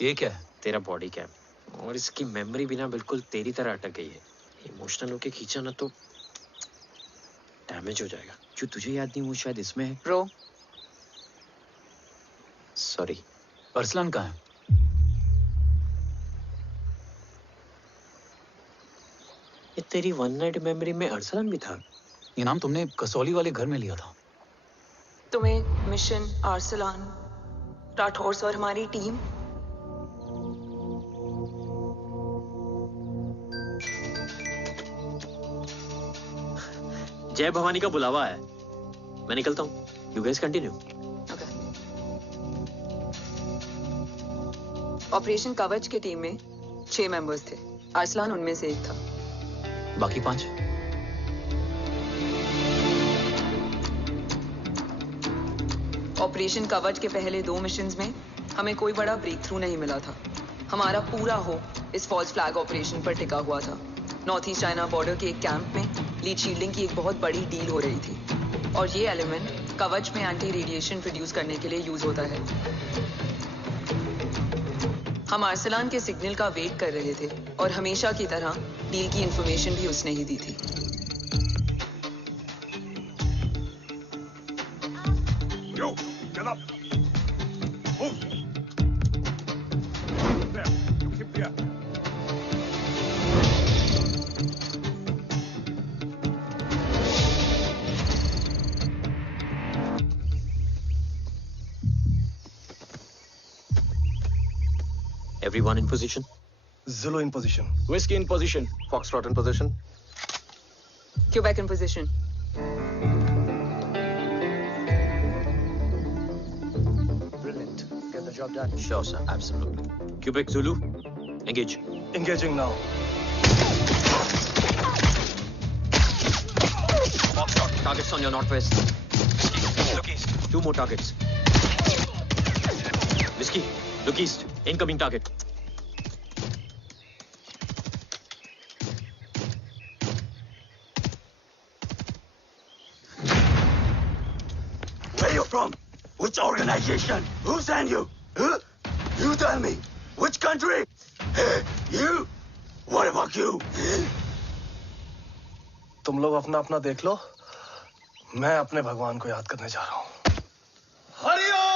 ये क्या है? तेरा बॉडी कैम, और इसकी मेमोरी भी ना बिल्कुल तेरी तरह अटक गई है। इमोशनल होके खींचा ना तो डैमेज हो जाएगा। जो तुझे याद नहीं वो शायद इसमें है। Bro sorry. अरसलान कहाँ है? ये तेरी वन नाइट मेमोरी में अरसलान भी था? ये नाम तुमने कसौली वाले घर में लिया था। तुम्हें मिशन अरसलान राठौर और हमारी टीम जय भवानी का बुलावा है, मैं निकलता हूँ। You guys continue. ऑपरेशन कवच की टीम में 6 मेंबर्स थे, अरसलान उनमें से एक था। बाकी 5? ऑपरेशन कवच के पहले 2 मिशंस में हमें कोई बड़ा ब्रेक थ्रू नहीं मिला था। हमारा पूरा होप इस फॉल्स फ्लैग ऑपरेशन पर टिका हुआ था। नॉर्थ ईस्ट चाइना बॉर्डर के एक कैंप में लीड शील्डिंग की एक बहुत बड़ी डील हो रही थी और ये एलिमेंट कवच में एंटी रेडिएशन प्रोड्यूस करने के लिए यूज होता है। हम अरसलान के सिग्नल का वेट कर रहे थे और हमेशा की तरह डील की इंफॉर्मेशन भी उसने ही दी थी। Yo, get up. Move. There. You keep there. Everyone in position? Zulu in position. Whiskey in position. Foxtrot in position. Quebec in position. Brilliant. Get the job done. Sure, sir. Absolutely. Quebec Zulu, engage. Engaging now. Foxtrot, targets on your northwest. Look east. 2 more targets. Whiskey, look east. Incoming target. Where you from? Which organization? Who sent you? Huh? You tell me. Which country? Hey, you? What about you? तुम लोग अपना अपना देख लो, मैं अपने भगवान को याद करने जा रहा हूँ। Hariom!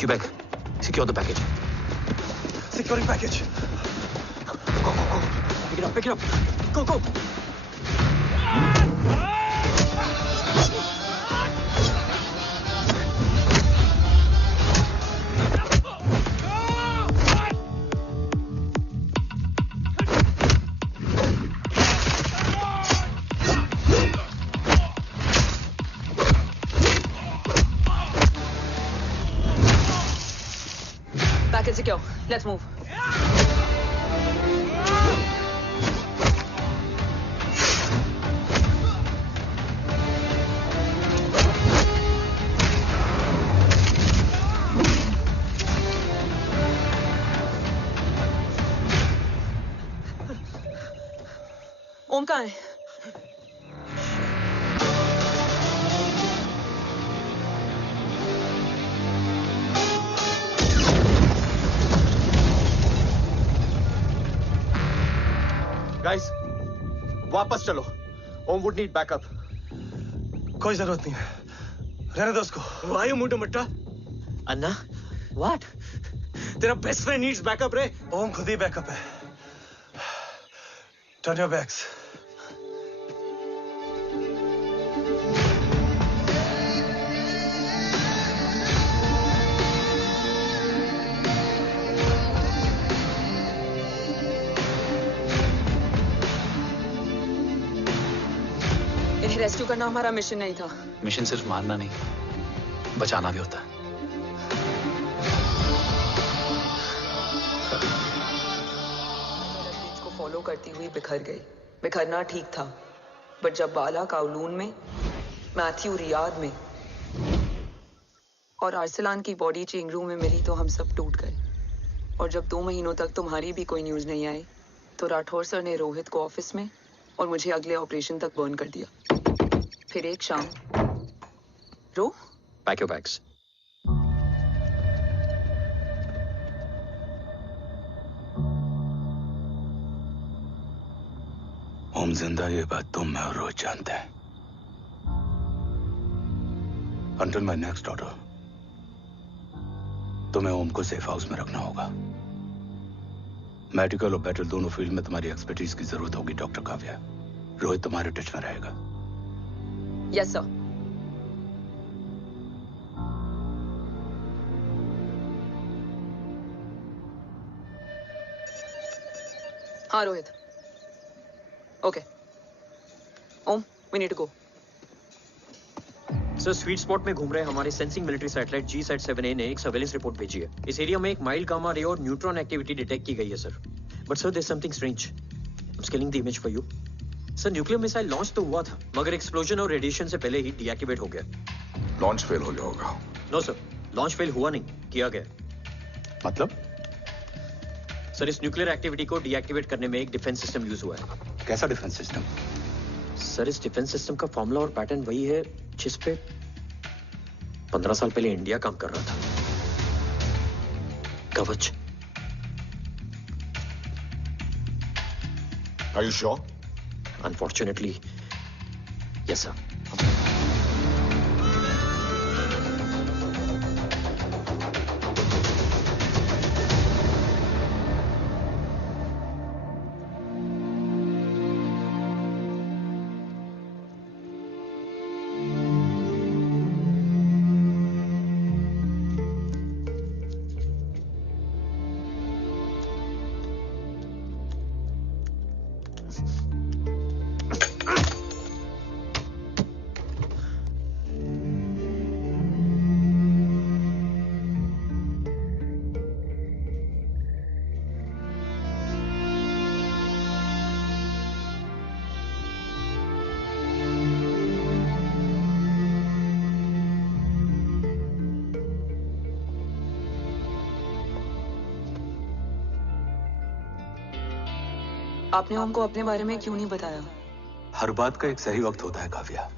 Quebec, secure the package. Securing package. Pick it up, pick it up. Go, go. Package secure. Let's move. ओम कहाँ है? Guys, वापस चलो। ओम वुड नीड बैकअप। कोई जरूरत नहीं है, रहने दो उसको। वायु मुंडो मट्टा। अन्ना, what? तेरा बेस्ट फ्रेंड नीड्स बैकअप रे। ओम खुद ही बैकअप है। Turn your backs. इन्हें रेस्क्यू करना हमारा मिशन नहीं था। मिशन सिर्फ मारना नहीं, बचाना भी होता है। को फॉलो करती हुई बिखर गई। बिखरना ठीक था, बट जब बाला काउलून में, मैथ्यू रियाद में और अरसलान की बॉडी चेंज रूम में मिली तो हम सब टूट गए। और जब 2 महीनों तक तुम्हारी भी कोई न्यूज नहीं आई तो राठौर सर ने रोहित को ऑफिस में और मुझे अगले ऑपरेशन तक बर्न कर दिया। फिर एक शाम पैक योर बैग्स। ओम जिंदा, ये बात तुम मैं और रोहित जानते हैं। Until my next order, तुम्हें ओम को सेफ हाउस में रखना होगा। मेडिकल और बैटल दोनों फील्ड में तुम्हारी एक्सपर्टीज की जरूरत होगी डॉक्टर काव्या। रोहित तुम्हारे टच में रहेगा। Yes sir. हाँ Rohit. Okay Om, we need to go. Sir, sweet spot में घूम रहे हमारे सेंसिंग मिलिट्री सैटेलाइट G-SAT-7A ने एक सर्वेलेंस रिपोर्ट भेजी है। इस एरिया में एक माइल्ड गामा रे और न्यूट्रॉन एक्टिविटी डिटेक्ट की गई है sir. But sir, there is something strange. I am scanning the image for you. Sir, nuclear missile launch तो हुआ था, मगर एक्सप्लोजन और रेडिएशन से पहले ही डीएक्टिवेट हो गया। लॉन्च फेल हो गया होगा। नो सर, लॉन्च फेल हुआ नहीं, किया गया। मतलब? सर, इस न्यूक्लियर एक्टिविटी को डीएक्टिवेट करने में एक डिफेंस सिस्टम यूज हुआ है। कैसा डिफेंस सिस्टम? सर, इस डिफेंस सिस्टम का फॉर्मूला और पैटर्न वही है जिस पे 15 साल पहले इंडिया काम कर रहा था। कवच। Are you sure? Unfortunately, yes sir. आपने ओम को अपने बारे में क्यों नहीं बताया? हर बात का एक सही वक्त होता है काव्या।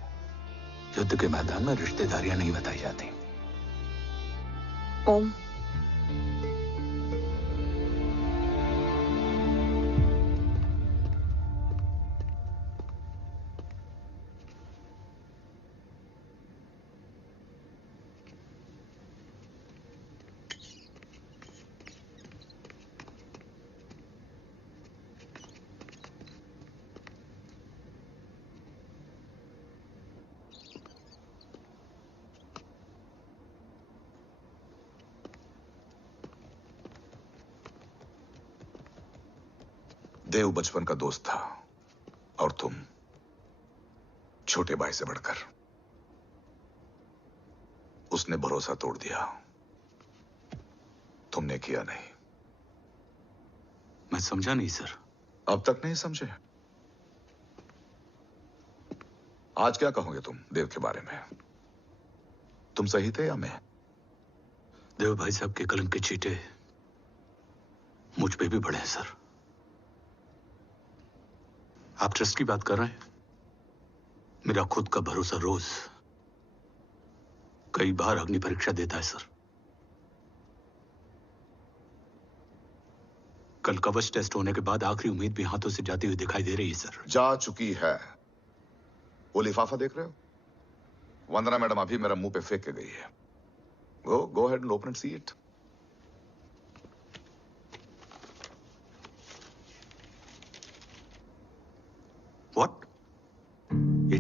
युद्ध के मैदान में रिश्तेदारियां नहीं बताई जाती। ओम, देव बचपन का दोस्त था और तुम छोटे भाई से बढ़कर। उसने भरोसा तोड़ दिया, तुमने किया नहीं। मैं समझा नहीं सर। अब तक नहीं समझे? आज क्या कहोगे तुम देव के बारे में? तुम सही थे या मैं? देव भाई साहब के कलंक के चीटे मुझ पे भी पड़े हैं सर। आप ट्रस्ट की बात कर रहे हैं? मेरा खुद का भरोसा रोज कई बार अग्नि परीक्षा देता है सर। कल कवच टेस्ट होने के बाद आखिरी उम्मीद भी हाथों से जाती हुई दिखाई दे रही है सर। जा चुकी है। वो लिफाफा देख रहे हो? वंदना मैडम अभी मेरा मुंह पे फेंक के गई है। Go ahead and open and see it.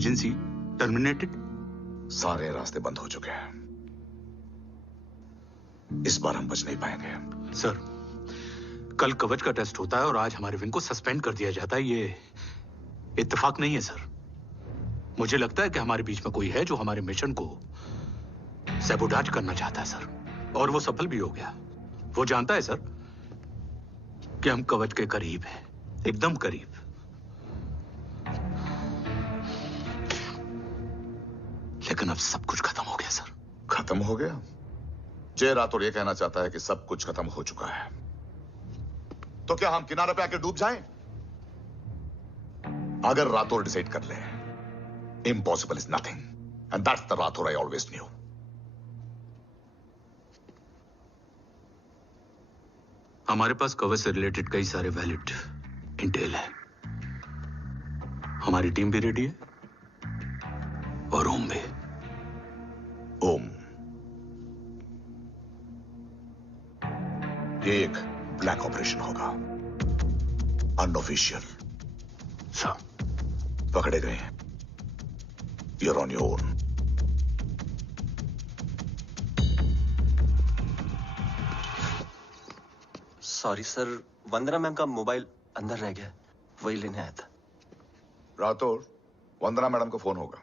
Agency terminated. सारे रास्ते बंद हो चुके हैं। इस बार हम बच नहीं पाएंगे। सर, कल कवच का टेस्ट होता है और आज हमारे विंग को सस्पेंड कर दिया जाता है। ये इत्तेफाक नहीं है सर। मुझे लगता है कि हमारे बीच में कोई है जो हमारे मिशन को सैबोटाज करना चाहता है सर, और वो सफल भी हो गया। वो जानता है सर कि हम कवच के करीब हैं, एकदम करीब। लेकिन अब सब कुछ खत्म हो गया सर। खत्म हो गया? जय राठौर ये कहना चाहता है कि सब कुछ खत्म हो चुका है। तो क्या हम किनारे पे आके डूब जाएं? अगर राठौर डिसाइड कर ले, impossible is nothing, and that's the Rathore I always new. हमारे पास कवच से रिलेटेड कई सारे वैलिड इंटेल है। हमारी टीम भी रेडी है और ओम भी। ओम, ये एक ब्लैक ऑपरेशन होगा, अनऑफिशियल। सर, पकड़े गए हैं। You're on your own. Sorry sir, Vandana ma'am का मोबाइल अंदर रह गया, वही लेने आया था। राठौर, वंदना मैडम को फोन होगा।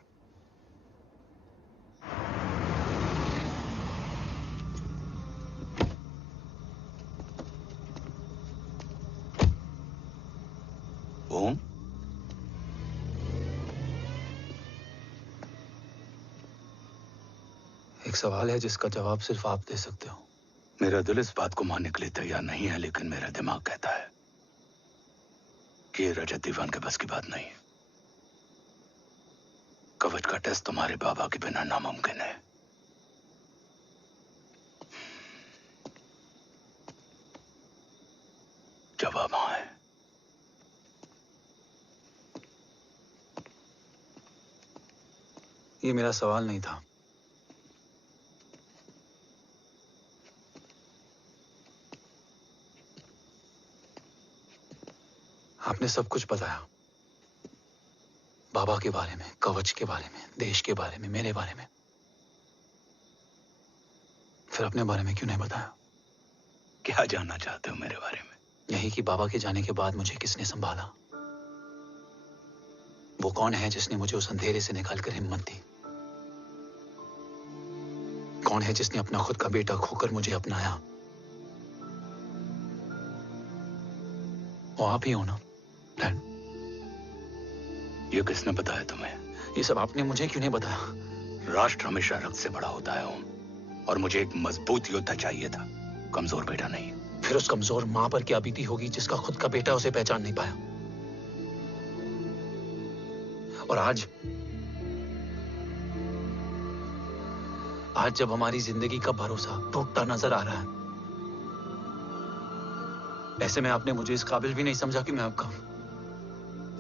ओम, एक सवाल है जिसका जवाब सिर्फ आप दे सकते हो। मेरा दिल इस बात को मानने के लिए तैयार नहीं है, लेकिन मेरा दिमाग कहता है कि ये रजत दीवान के बस की बात नहीं है। कवच का टेस्ट तुम्हारे बाबा के बिना नामुमकिन है। जवाब हाँ है। ये मेरा सवाल नहीं था। आपने सब कुछ बताया, बाबा के बारे में, कवच के बारे में, देश के बारे में, मेरे बारे में। फिर अपने बारे में क्यों नहीं बताया? क्या जानना चाहते हो मेरे बारे में? यही कि बाबा के जाने के बाद मुझे किसने संभाला? वो कौन है जिसने मुझे उस अंधेरे से निकालकर हिम्मत दी? कौन है जिसने अपना खुद का बेटा खोकर मुझे अपनाया? वो आप ही हो ना डैड? ये किसने बताया तुम्हें? ये सब आपने मुझे क्यों नहीं बताया? राष्ट्र हमेशा रक्त से बड़ा होता है ओम, और मुझे एक मजबूत योद्धा चाहिए था, कमजोर बेटा नहीं। फिर उस कमजोर मां पर क्या बीती होगी जिसका खुद का बेटा उसे पहचान नहीं पाया? और आज जब हमारी जिंदगी का भरोसा टूटता नजर आ रहा है, ऐसे में आपने मुझे इस काबिल भी नहीं समझा कि मैं आपका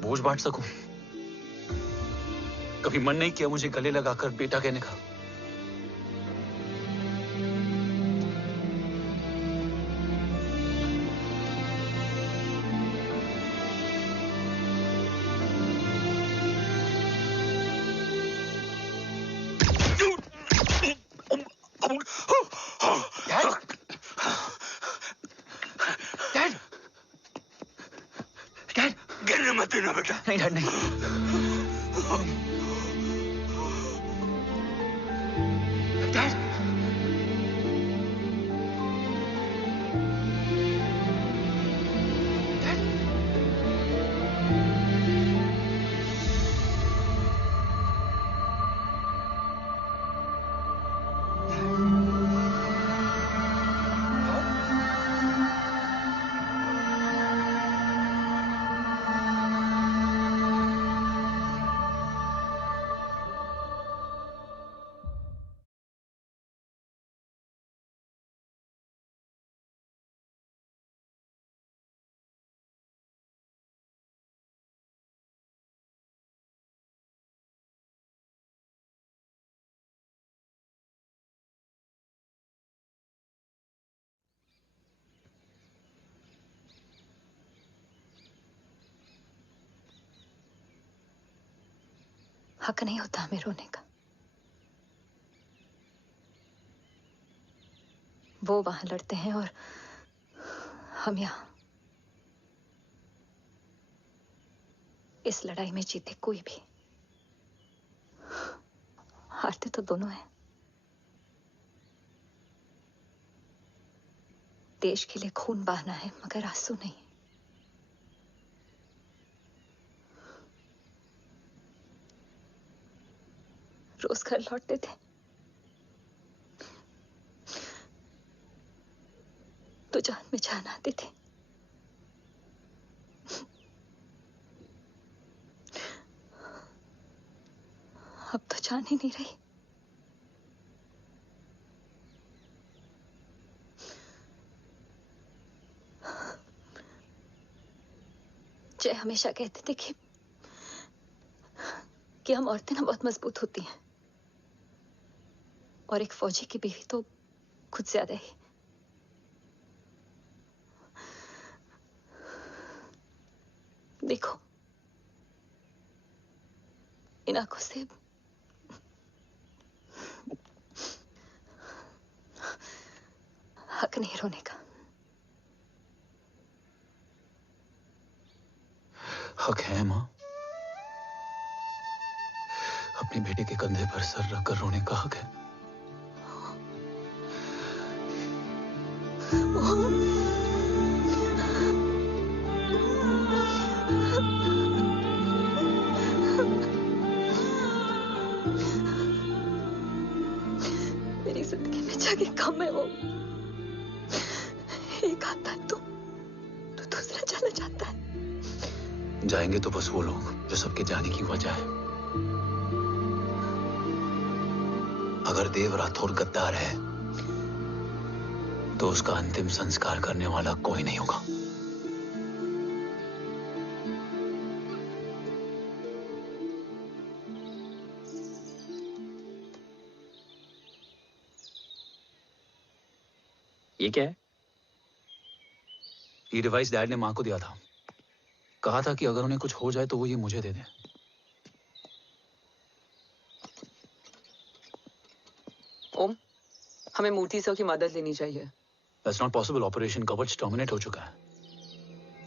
बोझ बांट सकूं। कभी मन नहीं किया मुझे गले लगाकर बेटा कहने का? गिरने मत देना बेटा। नहीं डैड, नहीं। हक नहीं होता हमें रोने का। वो वहां लड़ते हैं और हम यहां। इस लड़ाई में जीते कोई भी, हारते तो दोनों हैं। देश के लिए खून बहाना है मगर आंसू नहीं। रोज घर लौटते थे तो जान में जान आती थी। अब तो जान ही नहीं रही। जय हमेशा कहते थे कि हम औरतें ना बहुत मजबूत होती हैं, और एक फौजी की बीवी तो खुद ज्यादा ही। देखो, इन आंखों से हक नहीं रोने का। हक है मां, अपनी बेटे के कंधे पर सर रखकर रोने का हक है। मेरी जिंदगी में जगह कम है। वो एक आता है तो दूसरा चला जाता है। जाएंगे तो बस वो लोग जो सबके जाने की वजह है। अगर देव राठौर गद्दार है तो उसका अंतिम संस्कार करने वाला कोई नहीं होगा। ये क्या है? ये डिवाइस डैड ने मां को दिया था। कहा था कि अगर उन्हें कुछ हो जाए तो वो ये मुझे दे दें। ओम, हमें मूर्ति सर की मदद लेनी चाहिए। That's not possible. ऑपरेशन कवच टर्मिनेट हो चुका है।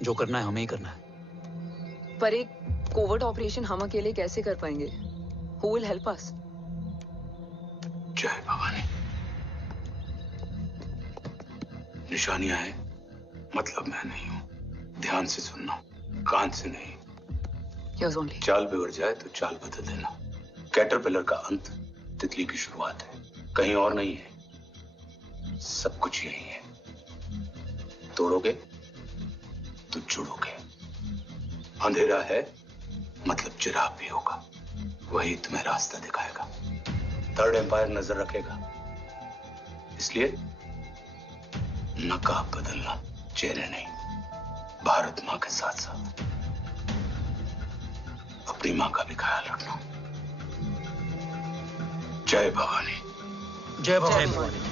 जो करना है हमें ही करना है। पर एक कोवर्ट ऑपरेशन हम अकेले कैसे कर पाएंगे? Who will help us? जय भवानी। निशानियां हैं, मतलब मैं नहीं हूं। ध्यान से सुनना, कान से नहीं। Yes, only. चाल बिगड़ जाए तो चाल बदल देना। कैटरपिलर का अंत तितली की शुरुआत है, कहीं और नहीं है। सब कुछ यही है। तोड़ोगे तो जुड़ोगे। अंधेरा है मतलब चिराग भी होगा, वही तुम्हें रास्ता दिखाएगा। थर्ड एम्पायर नजर रखेगा, इसलिए नकाब बदलना, चेहरे नहीं। भारत मां के साथ साथ अपनी मां का भी ख्याल रखना। जय भवानी। जय भवानी।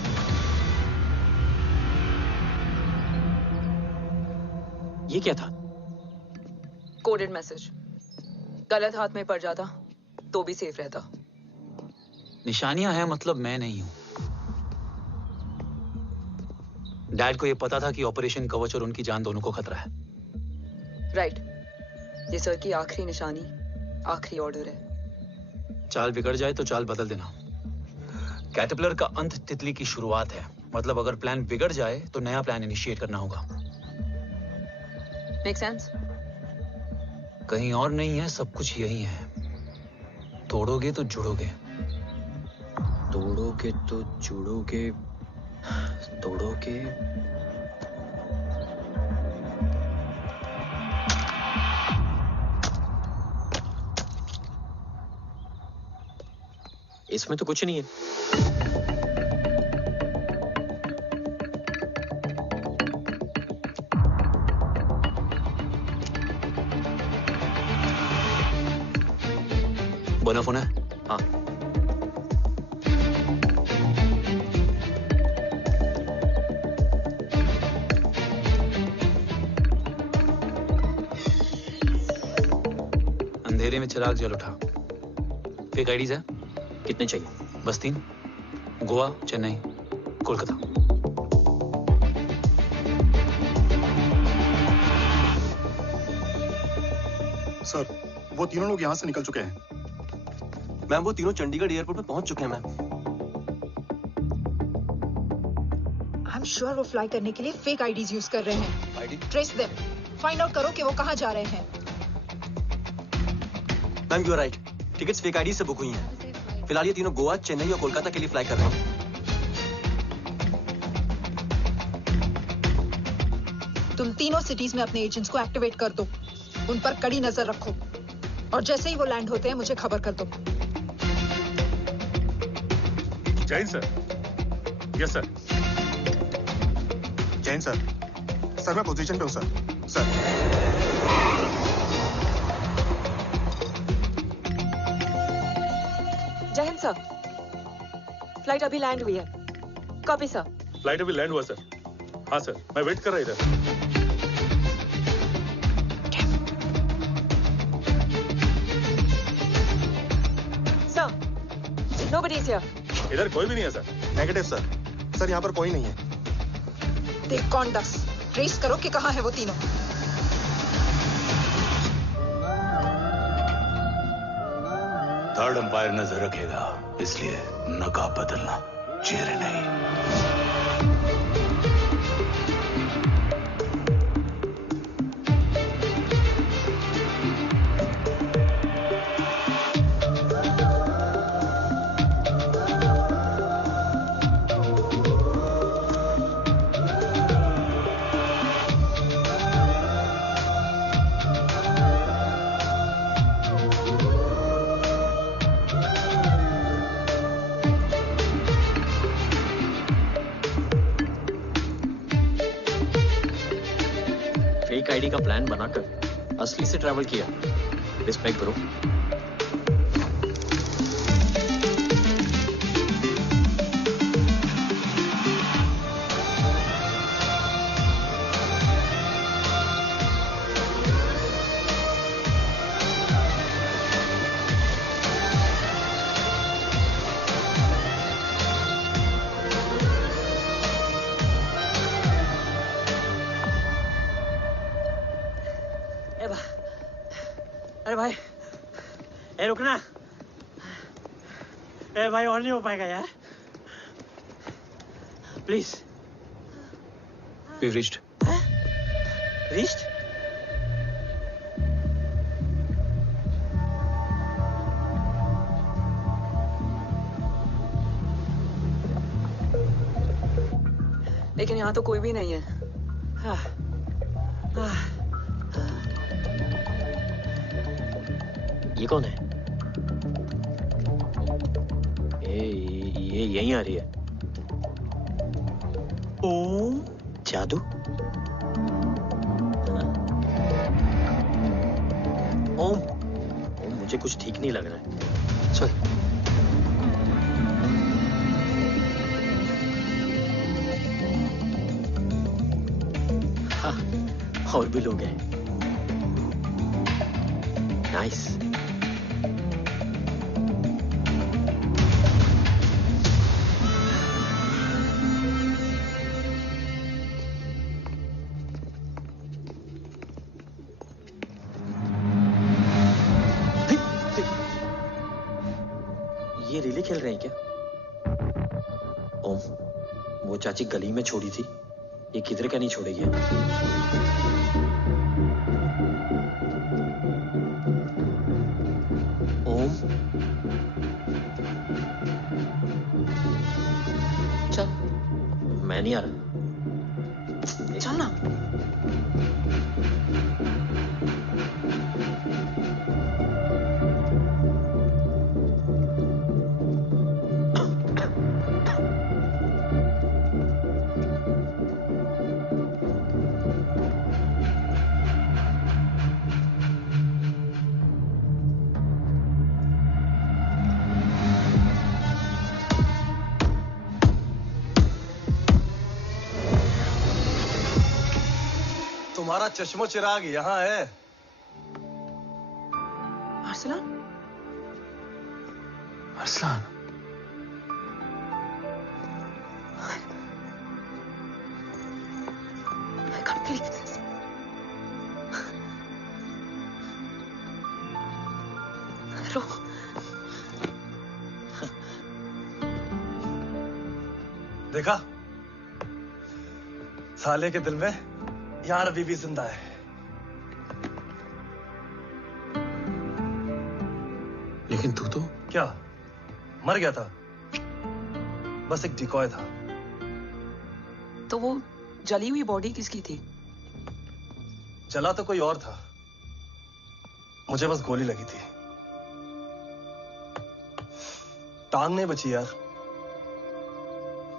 ये क्या था? Coded message. गलत हाथ में पड़ जाता तो भी सेफ रहता। निशानियां हैं मतलब मैं नहीं हूं। डैड को यह पता था कि ऑपरेशन कवच और उनकी जान दोनों को खतरा है। राइट। ये सर की आखिरी निशानी, आखिरी ऑर्डर है। चाल बिगड़ जाए तो चाल बदल देना। कैटरपिलर का अंत तितली की शुरुआत है, मतलब अगर प्लान बिगड़ जाए तो नया प्लान इनिशिएट करना होगा। Make sense? कहीं और नहीं है, सब कुछ यही है। तोड़ोगे तो जुड़ोगे। तोड़ोगे तो जुड़ोगे। तोड़ोगे। इसमें तो कुछ नहीं है। बोला फोन है? हाँ। अंधेरे में चिराग जल उठा। फेक आईडीज है? कितने चाहिए? बस 3। गोवा, चेन्नई, कोलकाता। सर, वो तीनों लोग यहाँ से निकल चुके हैं। मैम, वो तीनों चंडीगढ़ एयरपोर्ट पे पहुंच चुके हैं मैम। आई एम श्योर वो फ्लाई करने के लिए फेक आईडीज यूज कर रहे हैं। ID? Trace them, find out करो कि वो कहाँ जा रहे हैं। Ma'am, you are right. Tickets fake ID से बुक हुई हैं। फिलहाल ये तीनों गोवा, चेन्नई और कोलकाता के लिए फ्लाई कर रहे हैं। तुम तीनों सिटीज में अपने एजेंट्स को एक्टिवेट कर दो। उन पर कड़ी नजर रखो और जैसे ही वो लैंड होते हैं मुझे खबर कर दो। Jain sir. Yes sir. Jain sir. Sir मैं पोजीशन पे हूँ सर। सर। जय हिंद सर। फ्लाइट अभी लैंड हुई है। Copy sir. फ्लाइट अभी लैंड हुआ सर। हाँ सर, मैं वेट कर रहा इधर। Nobody is here. इधर कोई भी नहीं है सर। Negative sir. सर यहाँ पर कोई नहीं है। देख कौन दस। ट्रेस करो कि कहाँ है वो तीनों। थर्ड अंपायर नजर रखेगा, इसलिए नकाब बदलना, चेहरे नहीं। आईडी का प्लान बनाकर असली से ट्रैवल किया। रिस्पेक्ट करो। अरे भाई, ए रुकना। ए भाई और नहीं हो पाएगा यार। प्लीज। We've reached. Reached? लेकिन यहाँ तो कोई भी नहीं है। ये कौन है? ये यहीं आ रही है। ओम जादू? ओम मुझे कुछ ठीक नहीं लग रहा है। चल। हाँ, और भी लोग हैं। नाइस। ये रिले खेल रहे हैं क्या? ओम, वो चाची गली में छोड़ी थी, ये किधर का नहीं छोड़ेगी। ओम, चल। मैं नहीं आ रहा। चल ना। तुम्हारा चश्मो चिराग यहाँ है। Arsalan? Arsalan, I can't believe this. रो, देखा, साले के दिल में यार अभी भी जिंदा है। लेकिन तू तो क्या मर गया था? बस एक डिकॉय था। तो वो जली हुई बॉडी किसकी थी? जला तो कोई और था, मुझे बस गोली लगी थी। टांग नहीं बची यार,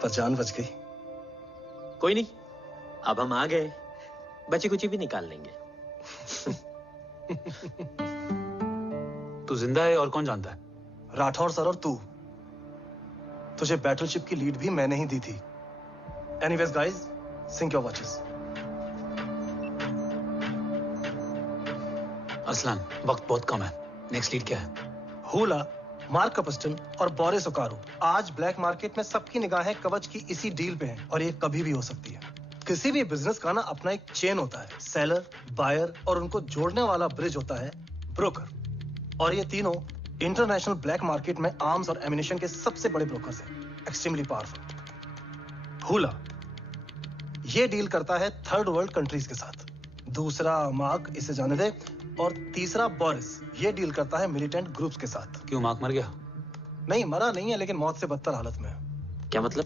पर जान बच गई। कोई नहीं, अब हम आ गए, बची कुची भी निकाल लेंगे। तू जिंदा है और कौन जानता है? राठौर सर और तू। तुझे बैटलशिप की लीड भी मैंने ही दी थी। Anyways guys, sync your watches. Arsalan, वक्त बहुत कम है। नेक्स्ट लीड क्या है? हुला, मार्क कपस्टन और बोरिस ओकारो आज ब्लैक मार्केट में सबकी निगाहें कवच की इसी डील पे हैं और ये कभी भी हो सकती है। किसी भी बिजनेस का ना अपना एक चेन होता है, सेलर, बायर और उनको जोड़ने वाला ब्रिज होता है ब्रोकर। और ये तीनों इंटरनेशनल ब्लैक मार्केट में आर्म्स और एमिनेशन के सबसे बड़े ब्रोकर्स हैं, एक्सट्रीमली पावरफुल। हुला ये डील करता है थर्ड वर्ल्ड कंट्रीज के साथ, दूसरा मार्क, इसे जाने दे, और तीसरा बोरिस ये डील करता है मिलिटेंट ग्रुप्स के साथ। क्यों, मार्क मर गया? नहीं, मरा नहीं है, लेकिन मौत से बदतर हालत में है। क्या मतलब?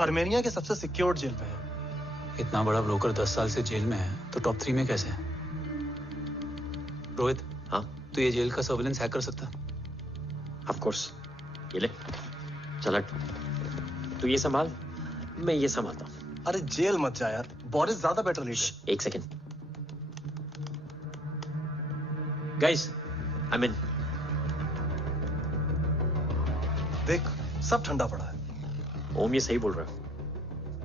आर्मेनिया के सबसे सिक्योर्ड जेल में है। इतना बड़ा ब्रोकर 10 साल से जेल में है, तो टॉप 3 में कैसे है? रोहित, हाँ, तो ये जेल का सर्विलेंस हैक कर सकता है? Of course. ये ले, चल हट। तू ये संभाल, मैं ये संभालता हूँ। अरे जेल मत जा यार, बोरिस ज्यादा बेटर लीडर। एक सेकेंड गाइस, आई मीन देख, सब ठंडा पड़ा है। ओम ये सही बोल रहा है।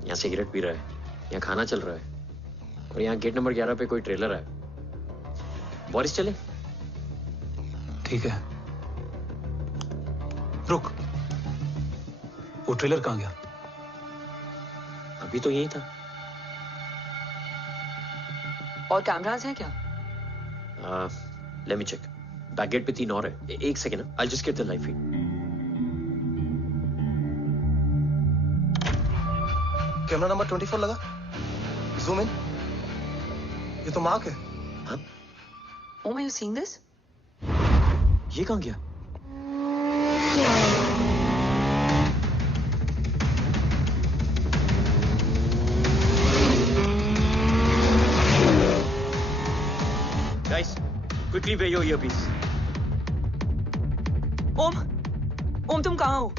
यहाँ सिगरेट पी रहा है, यहाँ खाना चल रहा है, और यहाँ गेट नंबर 11 पे कोई ट्रेलर है। बोरिस चले? ठीक है, रुक, वो ट्रेलर कहाँ गया? अभी तो यही था। और कैमरास हैं क्या? Let me check. Back gate पे 3 और है। एक second, I just get the live feed. Camera number 24 लगा, जूम इन। ये तो मार्क है। हाँ? Oh, are you seeing this? ये कहाँ गया? Guys, quickly wear your earpiece. ओम तुम कहाँ हो?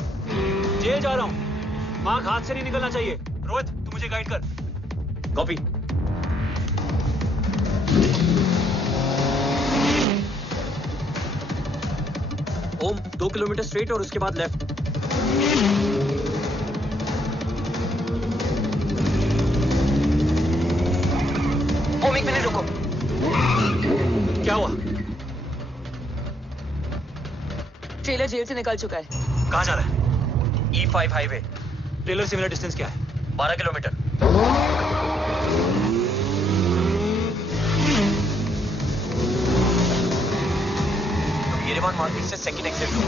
जेल जा रहा हूँ। मार्क हाथ से नहीं निकलना चाहिए। रोहित, तू मुझे गाइड कर। कॉपी। ओम 2 किलोमीटर स्ट्रेट और उसके बाद लेफ्ट। ओम 1 मिनट रुको। क्या हुआ? ट्रेलर जेल से निकल चुका है। कहाँ जा रहा है? E5 highway. ट्रेलर से मेरा डिस्टेंस क्या है? 12 किलोमीटर। तुम येरेवान मार्केट से सेकंड एग्जिट लो।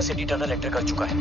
सिटी टनल एंटर कर चुका है।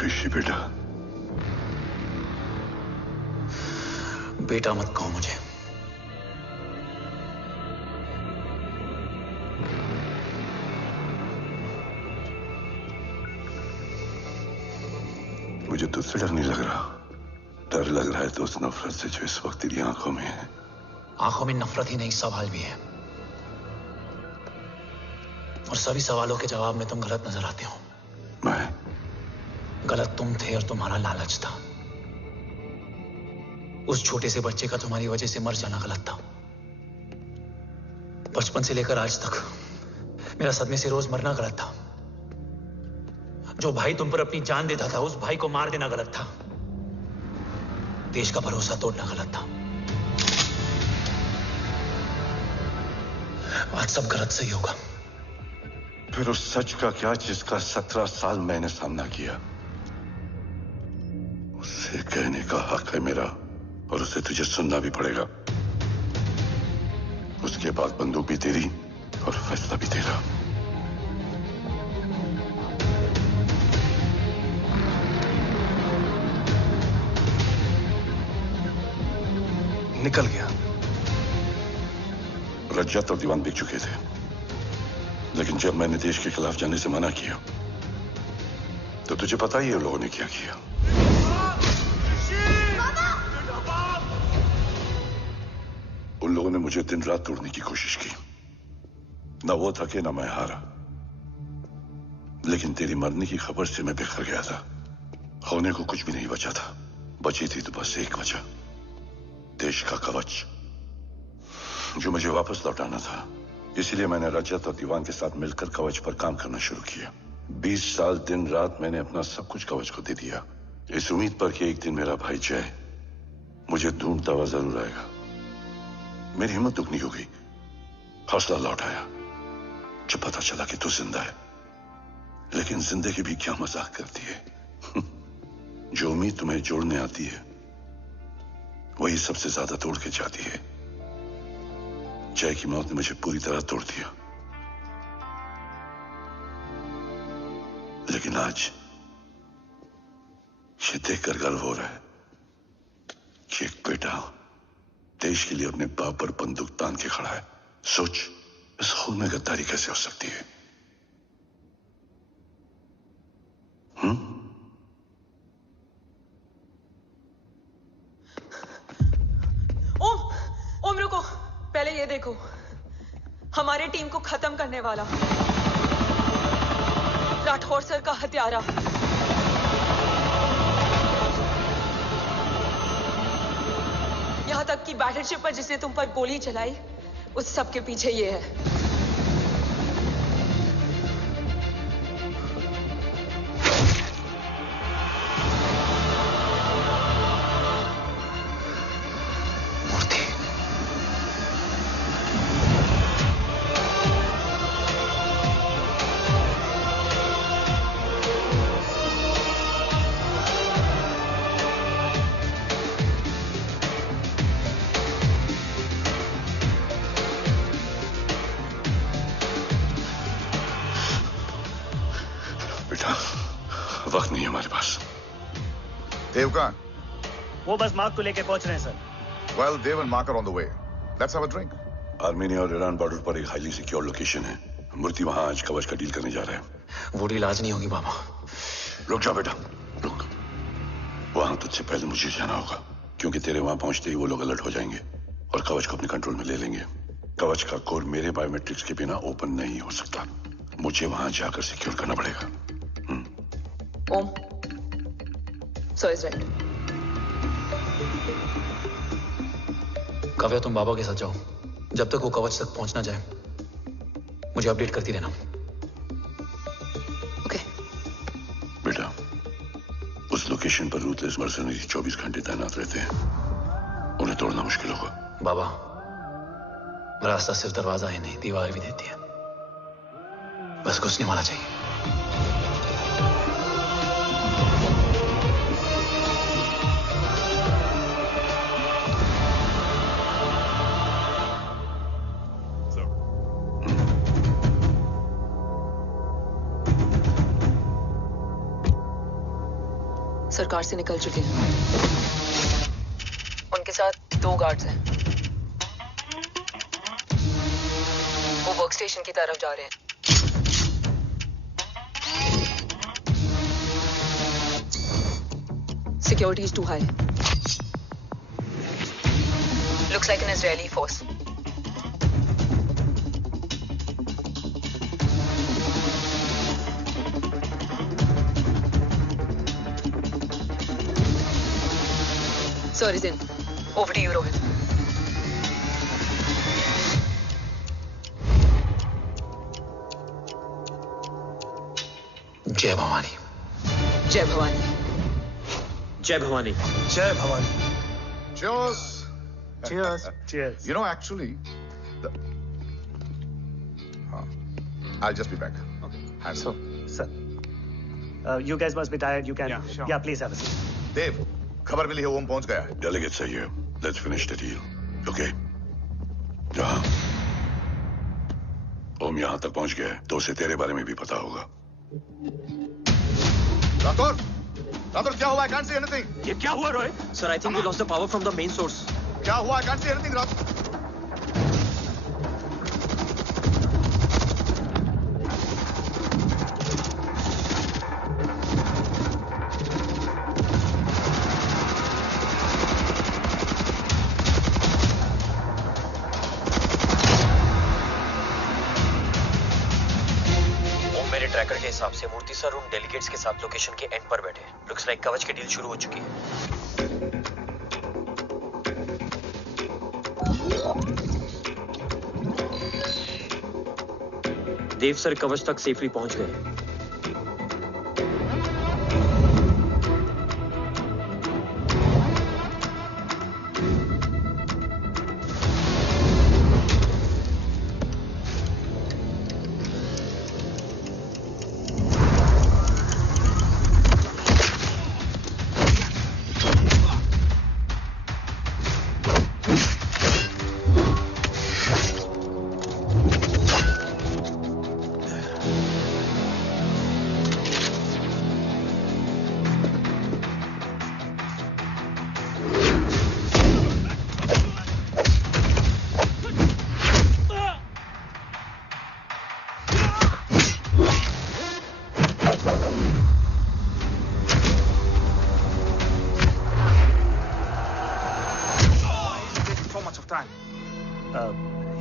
ऋषि बेटा, बेटा मत कहो मुझे। मुझे तुझसे डर नहीं लग रहा, डर लग रहा है तो उस नफरत से जो इस वक्त तेरी आंखों में है। आंखों में नफरत ही नहीं, सवाल भी है, और सभी सवालों के जवाब में तुम गलत नजर आते हो। मैं गलत तुम थे और तुम्हारा लालच था। उस छोटे से बच्चे का तुम्हारी वजह से मर जाना गलत था। बचपन से लेकर आज तक मेरा सदमे से रोज मरना गलत था। जो भाई तुम पर अपनी जान देता था, उस भाई को मार देना गलत था। देश का भरोसा तोड़ना गलत था। आज सब गलत सही होगा। फिर उस सच का क्या जिसका 17 साल मैंने सामना किया? उसे कहने का हक है मेरा, और उसे तुझे सुनना भी पड़ेगा। उसके बाद बंदूक भी तेरी और फैसला भी तेरा। निकल गया। रज्जत और दीवान बिक चुके थे, लेकिन जब मैंने देश के खिलाफ जाने से मना किया तो तुझे पता ही है लोगों ने क्या किया। उन लोगों ने मुझे दिन रात तोड़ने की कोशिश की। ना वो थके ना मैं हारा, लेकिन तेरी मरने की खबर से मैं बिखर गया था। होने को कुछ भी नहीं बचा था। बची थी तो बस एक वजह, देश का कवच, जो मुझे वापस लौटाना था। इसलिए मैंने रजत और दीवान के साथ मिलकर कवच पर काम करना शुरू किया। 20 साल दिन रात मैंने अपना सब कुछ कवच को दे दिया, इस उम्मीद पर कि एक दिन मेरा भाई जय मुझे ढूंढता हुआ जरूर आएगा। मेरी हिम्मत दुगनी हो गई, हौसला लौट आया जब पता चला कि तू जिंदा है। लेकिन जिंदगी भी क्या मजाक करती है। जो उम्मीद तुम्हें जोड़ने आती है वही सबसे ज्यादा तोड़ के जाती है। जय की मौत ने मुझे पूरी तरह तोड़ दिया, लेकिन आज ये देखकर गर्व हो रहा है कि एक बेटा देश के लिए अपने बाप पर बंदूक तान के खड़ा है। सोच, इस खून में गद्दारी कैसे हो सकती है? ओम रुको, पहले ये देखो, हमारे टीम को खत्म करने वाला राठौर सर का हत्यारा। यहां तक कि बैटलशिप पर जिसने तुम पर गोली चलाई, उस सब के पीछे ये है। वक्त नहीं है हमारे पास। देव कहाँ? वो बस मार्क को लेके पहुंच रहे हैं sir. Well, Dev and Mark are on the way. Let's have a drink. Armenia और ईरान बॉर्डर पर एक हाईली सिक्योर लोकेशन है। मूर्ति वहां आज कवच का डील करने जा रहे हैं। वो डील आज नहीं होगी बाबा। रुक जा बेटा, रुक। वहां तुझसे पहले मुझे जाना होगा, क्योंकि तेरे वहां पहुंचते ही वो लोग अलर्ट हो जाएंगे और कवच को अपने कंट्रोल में ले लेंगे। कवच का कोड मेरे बायोमेट्रिक्स के बिना ओपन नहीं हो सकता। मुझे वहां जाकर सिक्योर करना पड़ेगा। ओम, सो इज राइट। काव्या, तुम बाबा के साथ जाओ। जब तक वो कवच तक पहुंच ना जाए मुझे अपडेट करती रहना। ओके। बेटा, उस लोकेशन पर रूथलेस मर्सनरी 24 घंटे तैनात रहते हैं। उन्हें तोड़ना मुश्किल होगा। बाबा, रास्ता सिर्फ दरवाजा ही नहीं, दीवार भी देती है। बस घुसने वाला चाहिए। सरकार से निकल चुके हैं। उनके साथ 2 गार्ड्स हैं। वो वर्क स्टेशन की तरफ जा रहे हैं। Security is too high. Looks like an Israeli force. Sir is in. Over to you, Rohit. जय भवानी। जय भवानी। जय भवानी। जय Bhavani. Cheers. Cheers. Cheers. You know, actually, I'll just be back. Okay. So, sir, you guys must be tired. You can. Yeah, sure. Yeah, please have a seat. देव, खबर मिली है ओम पहुंच गया है। Delegate सही है। Let's finish the deal. Okay? जहाँ ओम यहाँ तक पहुंच गया है, तो उसे तेरे बारे में भी पता होगा। राठौर, राठौर क्या हुआ? I can't see anything. ये क्या हुआ Rohit? Sir, I think we lost the power from the main source. क्या हुआ? I can't see anything, Rathore. Tracker के हिसाब से मूर्ति सर उन डेलीगेट्स के साथ लोकेशन के एंड पर बैठे। लुक्स लाइक कवच की डील शुरू हो चुकी है। देव सर कवच तक सेफली पहुंच गए।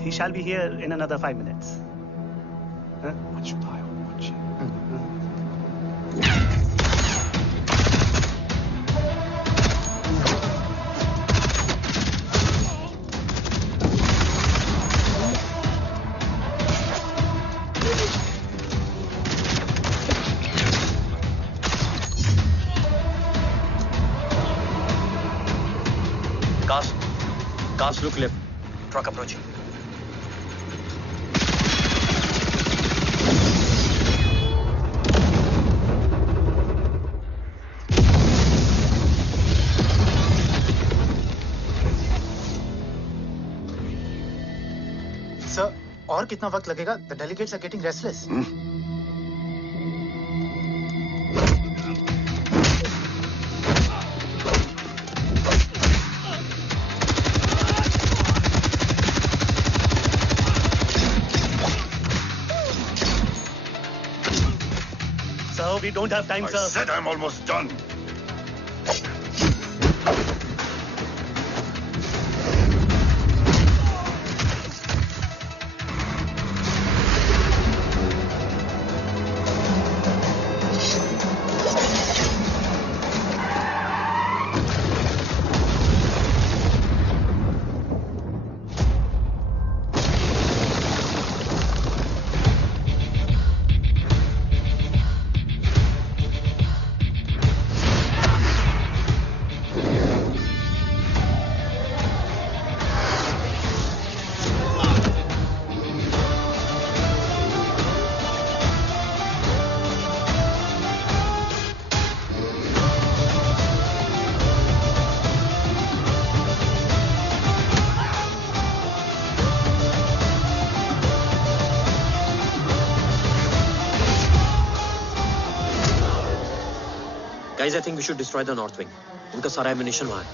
He shall be here in another 5 minutes. Huh? Cast look left. Truck approaching. Sir, और कितना वक्त लगेगा? The delegates are getting restless. Sir, we don't have time, sir. I said I'm almost done. Guys, I think we should destroy the north wing. उनका सारा ammunition वहाँ है.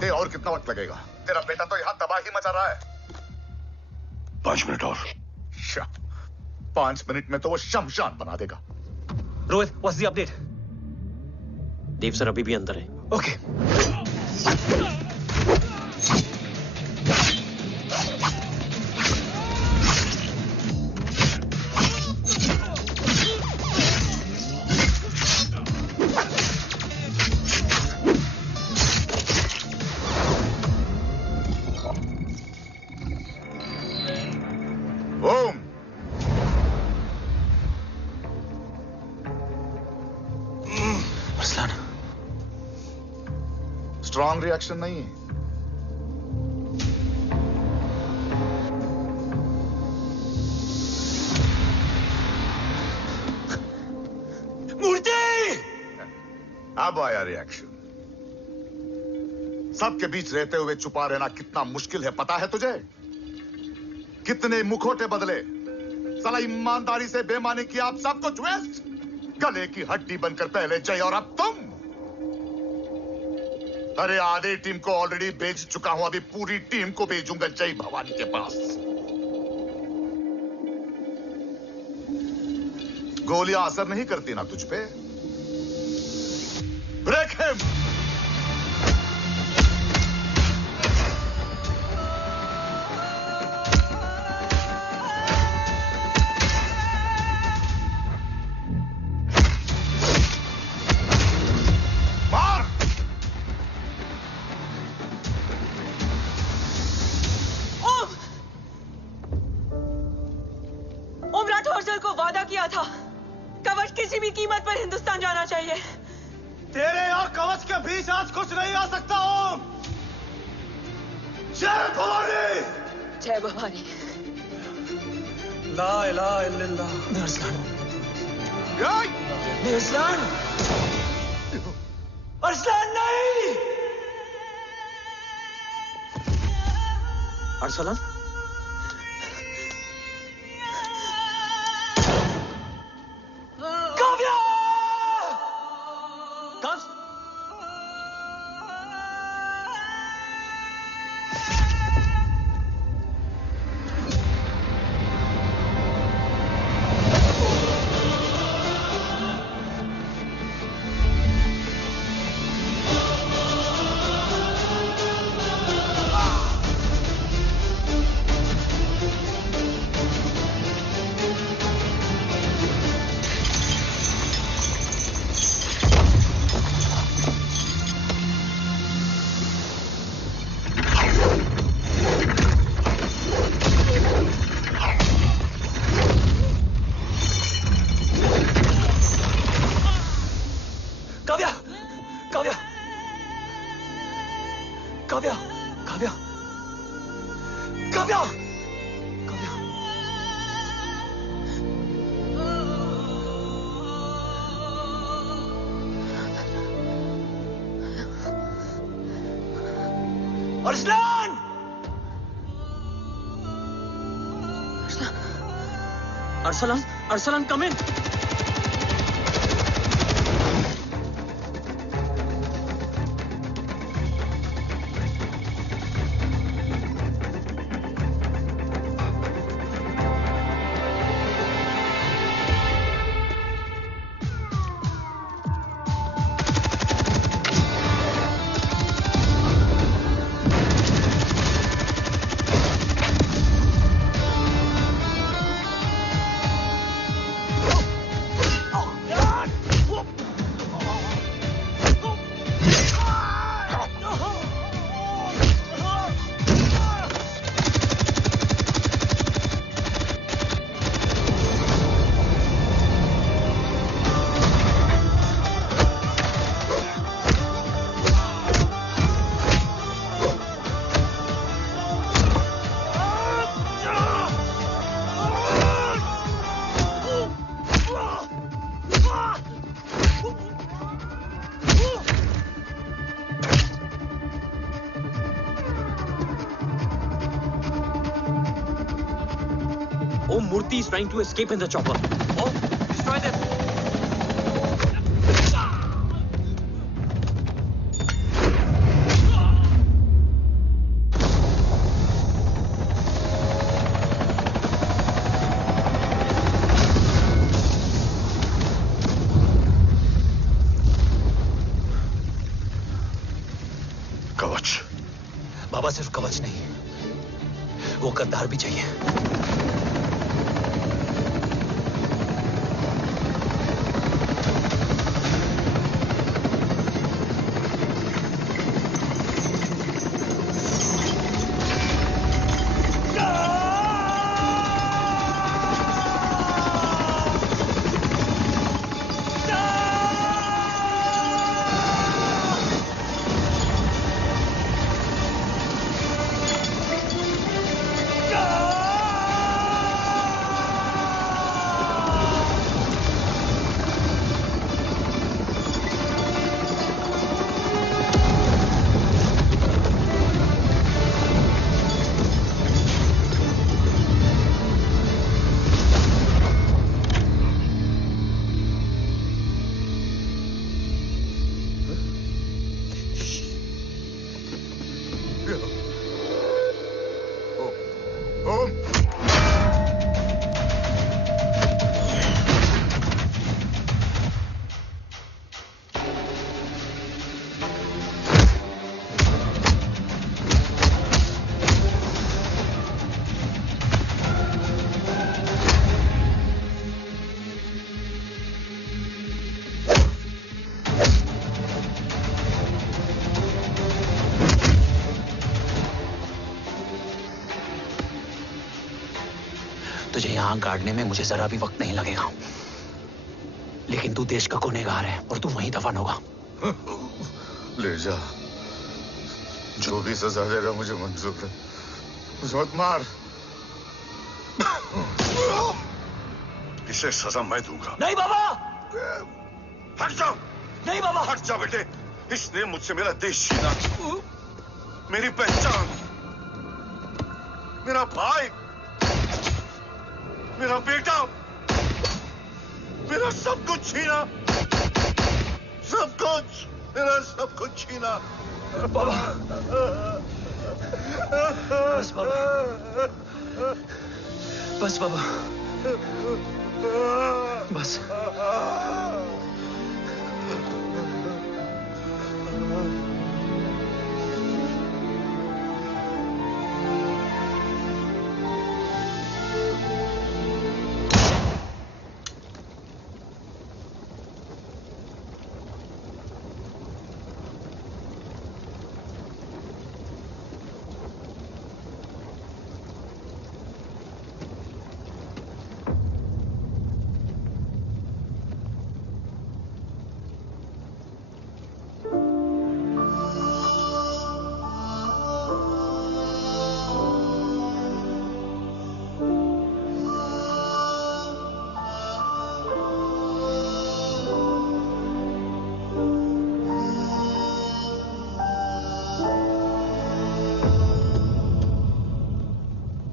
देव और कितना वक्त लगेगा? तेरा बेटा तो यहाँ तबाही मचा रहा है. 5 मिनट और. 5 मिनट में तो वो शमशान बना देगा. Rohit, what's the update? Dev sir अभी भी अंदर है. Okay. स्ट्रॉन्ग रिएक्शन नहीं है. मूर्ति! अब आया रिएक्शन. सबके बीच रहते हुए छुपा रहना कितना मुश्किल है पता है तुझे? कितने मुखौटे बदले. साला ईमानदारी से बेमानी किया, आप सब कुछ वेस्ट. गले की हड्डी बनकर पहले जय और अब तुम. अरे आधे टीम को ऑलरेडी भेज चुका हूं, अभी पूरी टीम को भेजूंगा जय भवानी के पास. गोलियां असर नहीं करती ना तुझ पे. Break him. कवच किसी भी कीमत पर हिंदुस्तान जाना चाहिए. तेरे और कवच के बीच आज कुछ नहीं आ सकता. ओम, जय भवानी. जय भवानी. ला इलाहा इल्लल्लाह. अरसलान. अरसलान. अरसलान नहीं. Arsalan. Arsalan! Arsalan, Arsalan, come in. Om Murthy is trying to escape in the chopper. Oh, destroy them. बाबा सिर्फ कवच नहीं, वो गद्दार भी चाहिए। तुझे यहां गाड़ने में मुझे जरा भी वक्त नहीं लगेगा, लेकिन तू देश का गुनहगार है और तू वहीं दफन होगा। ले जा, जो भी सजा देगा मुझे मंजूर है, मुझे मत मार। इसे सजा मैं दूंगा। नहीं बाबा, हट जाओ। नहीं बाबा, हट जा बेटे। इसने मुझसे मेरा देश छीना, मेरी पहचान, मेरा भाई, मेरा बेटा, मेरा सब कुछ छीना, सब कुछ, मेरा सब कुछ छीना। बाबा, बस बाबा, बस बाबा, बस।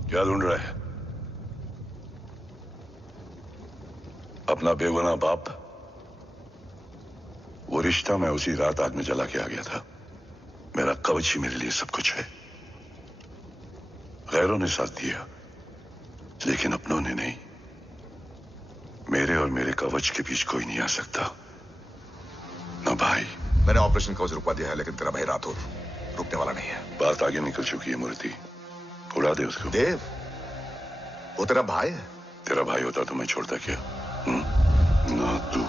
क्या ढूंढ रहा है? अपना बेगुनाह बाप। वो रिश्ता मैं उसी रात आग में जला के आ गया था। मेरा कवच ही मेरे लिए सब कुछ है। गैरों ने साथ दिया, लेकिन अपनों ने नहीं। मेरे और मेरे कवच के बीच कोई नहीं आ सकता। ना भाई। मैंने ऑपरेशन कवच रुकवा दिया है, लेकिन तेरा भाई राठौर रुकने वाला नहीं है। बात आगे निकल चुकी है मूर्ति, उड़ा दे उसको। देव, वो तेरा भाई है। तेरा भाई होता तो मैं छोड़ता क्या? ना तू।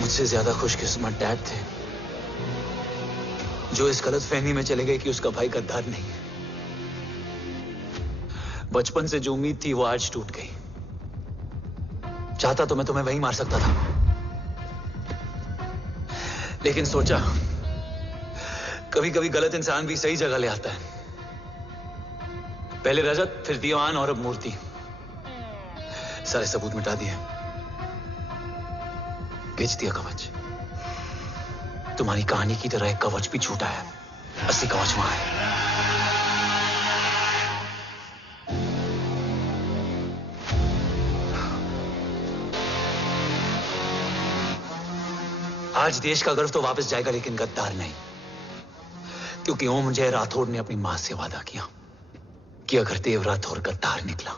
मुझसे ज्यादा खुशकिस्मत डैड थे, जो इस गलतफहमी में चले गए कि उसका भाई गद्दार नहीं है। बचपन से जो उम्मीद थी वो आज टूट गई। चाहता तो मैं तुम्हें वहीं मार सकता था, लेकिन सोचा कभी कभी गलत इंसान भी सही जगह ले आता है। पहले रजत, फिर दीवान और अब मूर्ति। सारे सबूत मिटा दिए, बेच दिया कवच। तुम्हारी कहानी की तरह एक कवच भी छूटा है। असली कवच वहां है। आज देश का गर्व तो वापस जाएगा, लेकिन गद्दार नहीं। क्योंकि ओम जय राठौड़ ने अपनी मां से वादा किया कि अगर देव राठौड़ गद्दार निकला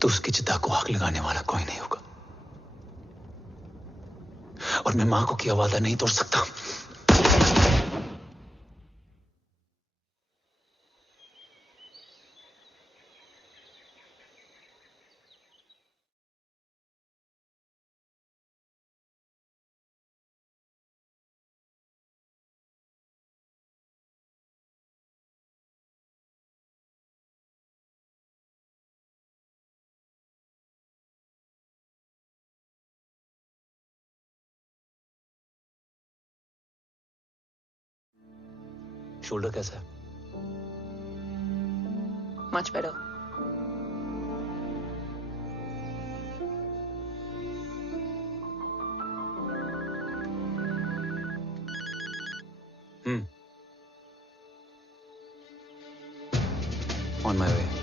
तो उसकी चिता को आग लगाने वाला कोई नहीं होगा। और मैं मां को किया वादा नहीं तोड़ सकता। शोल्डर कैसा है? Much better. On my way.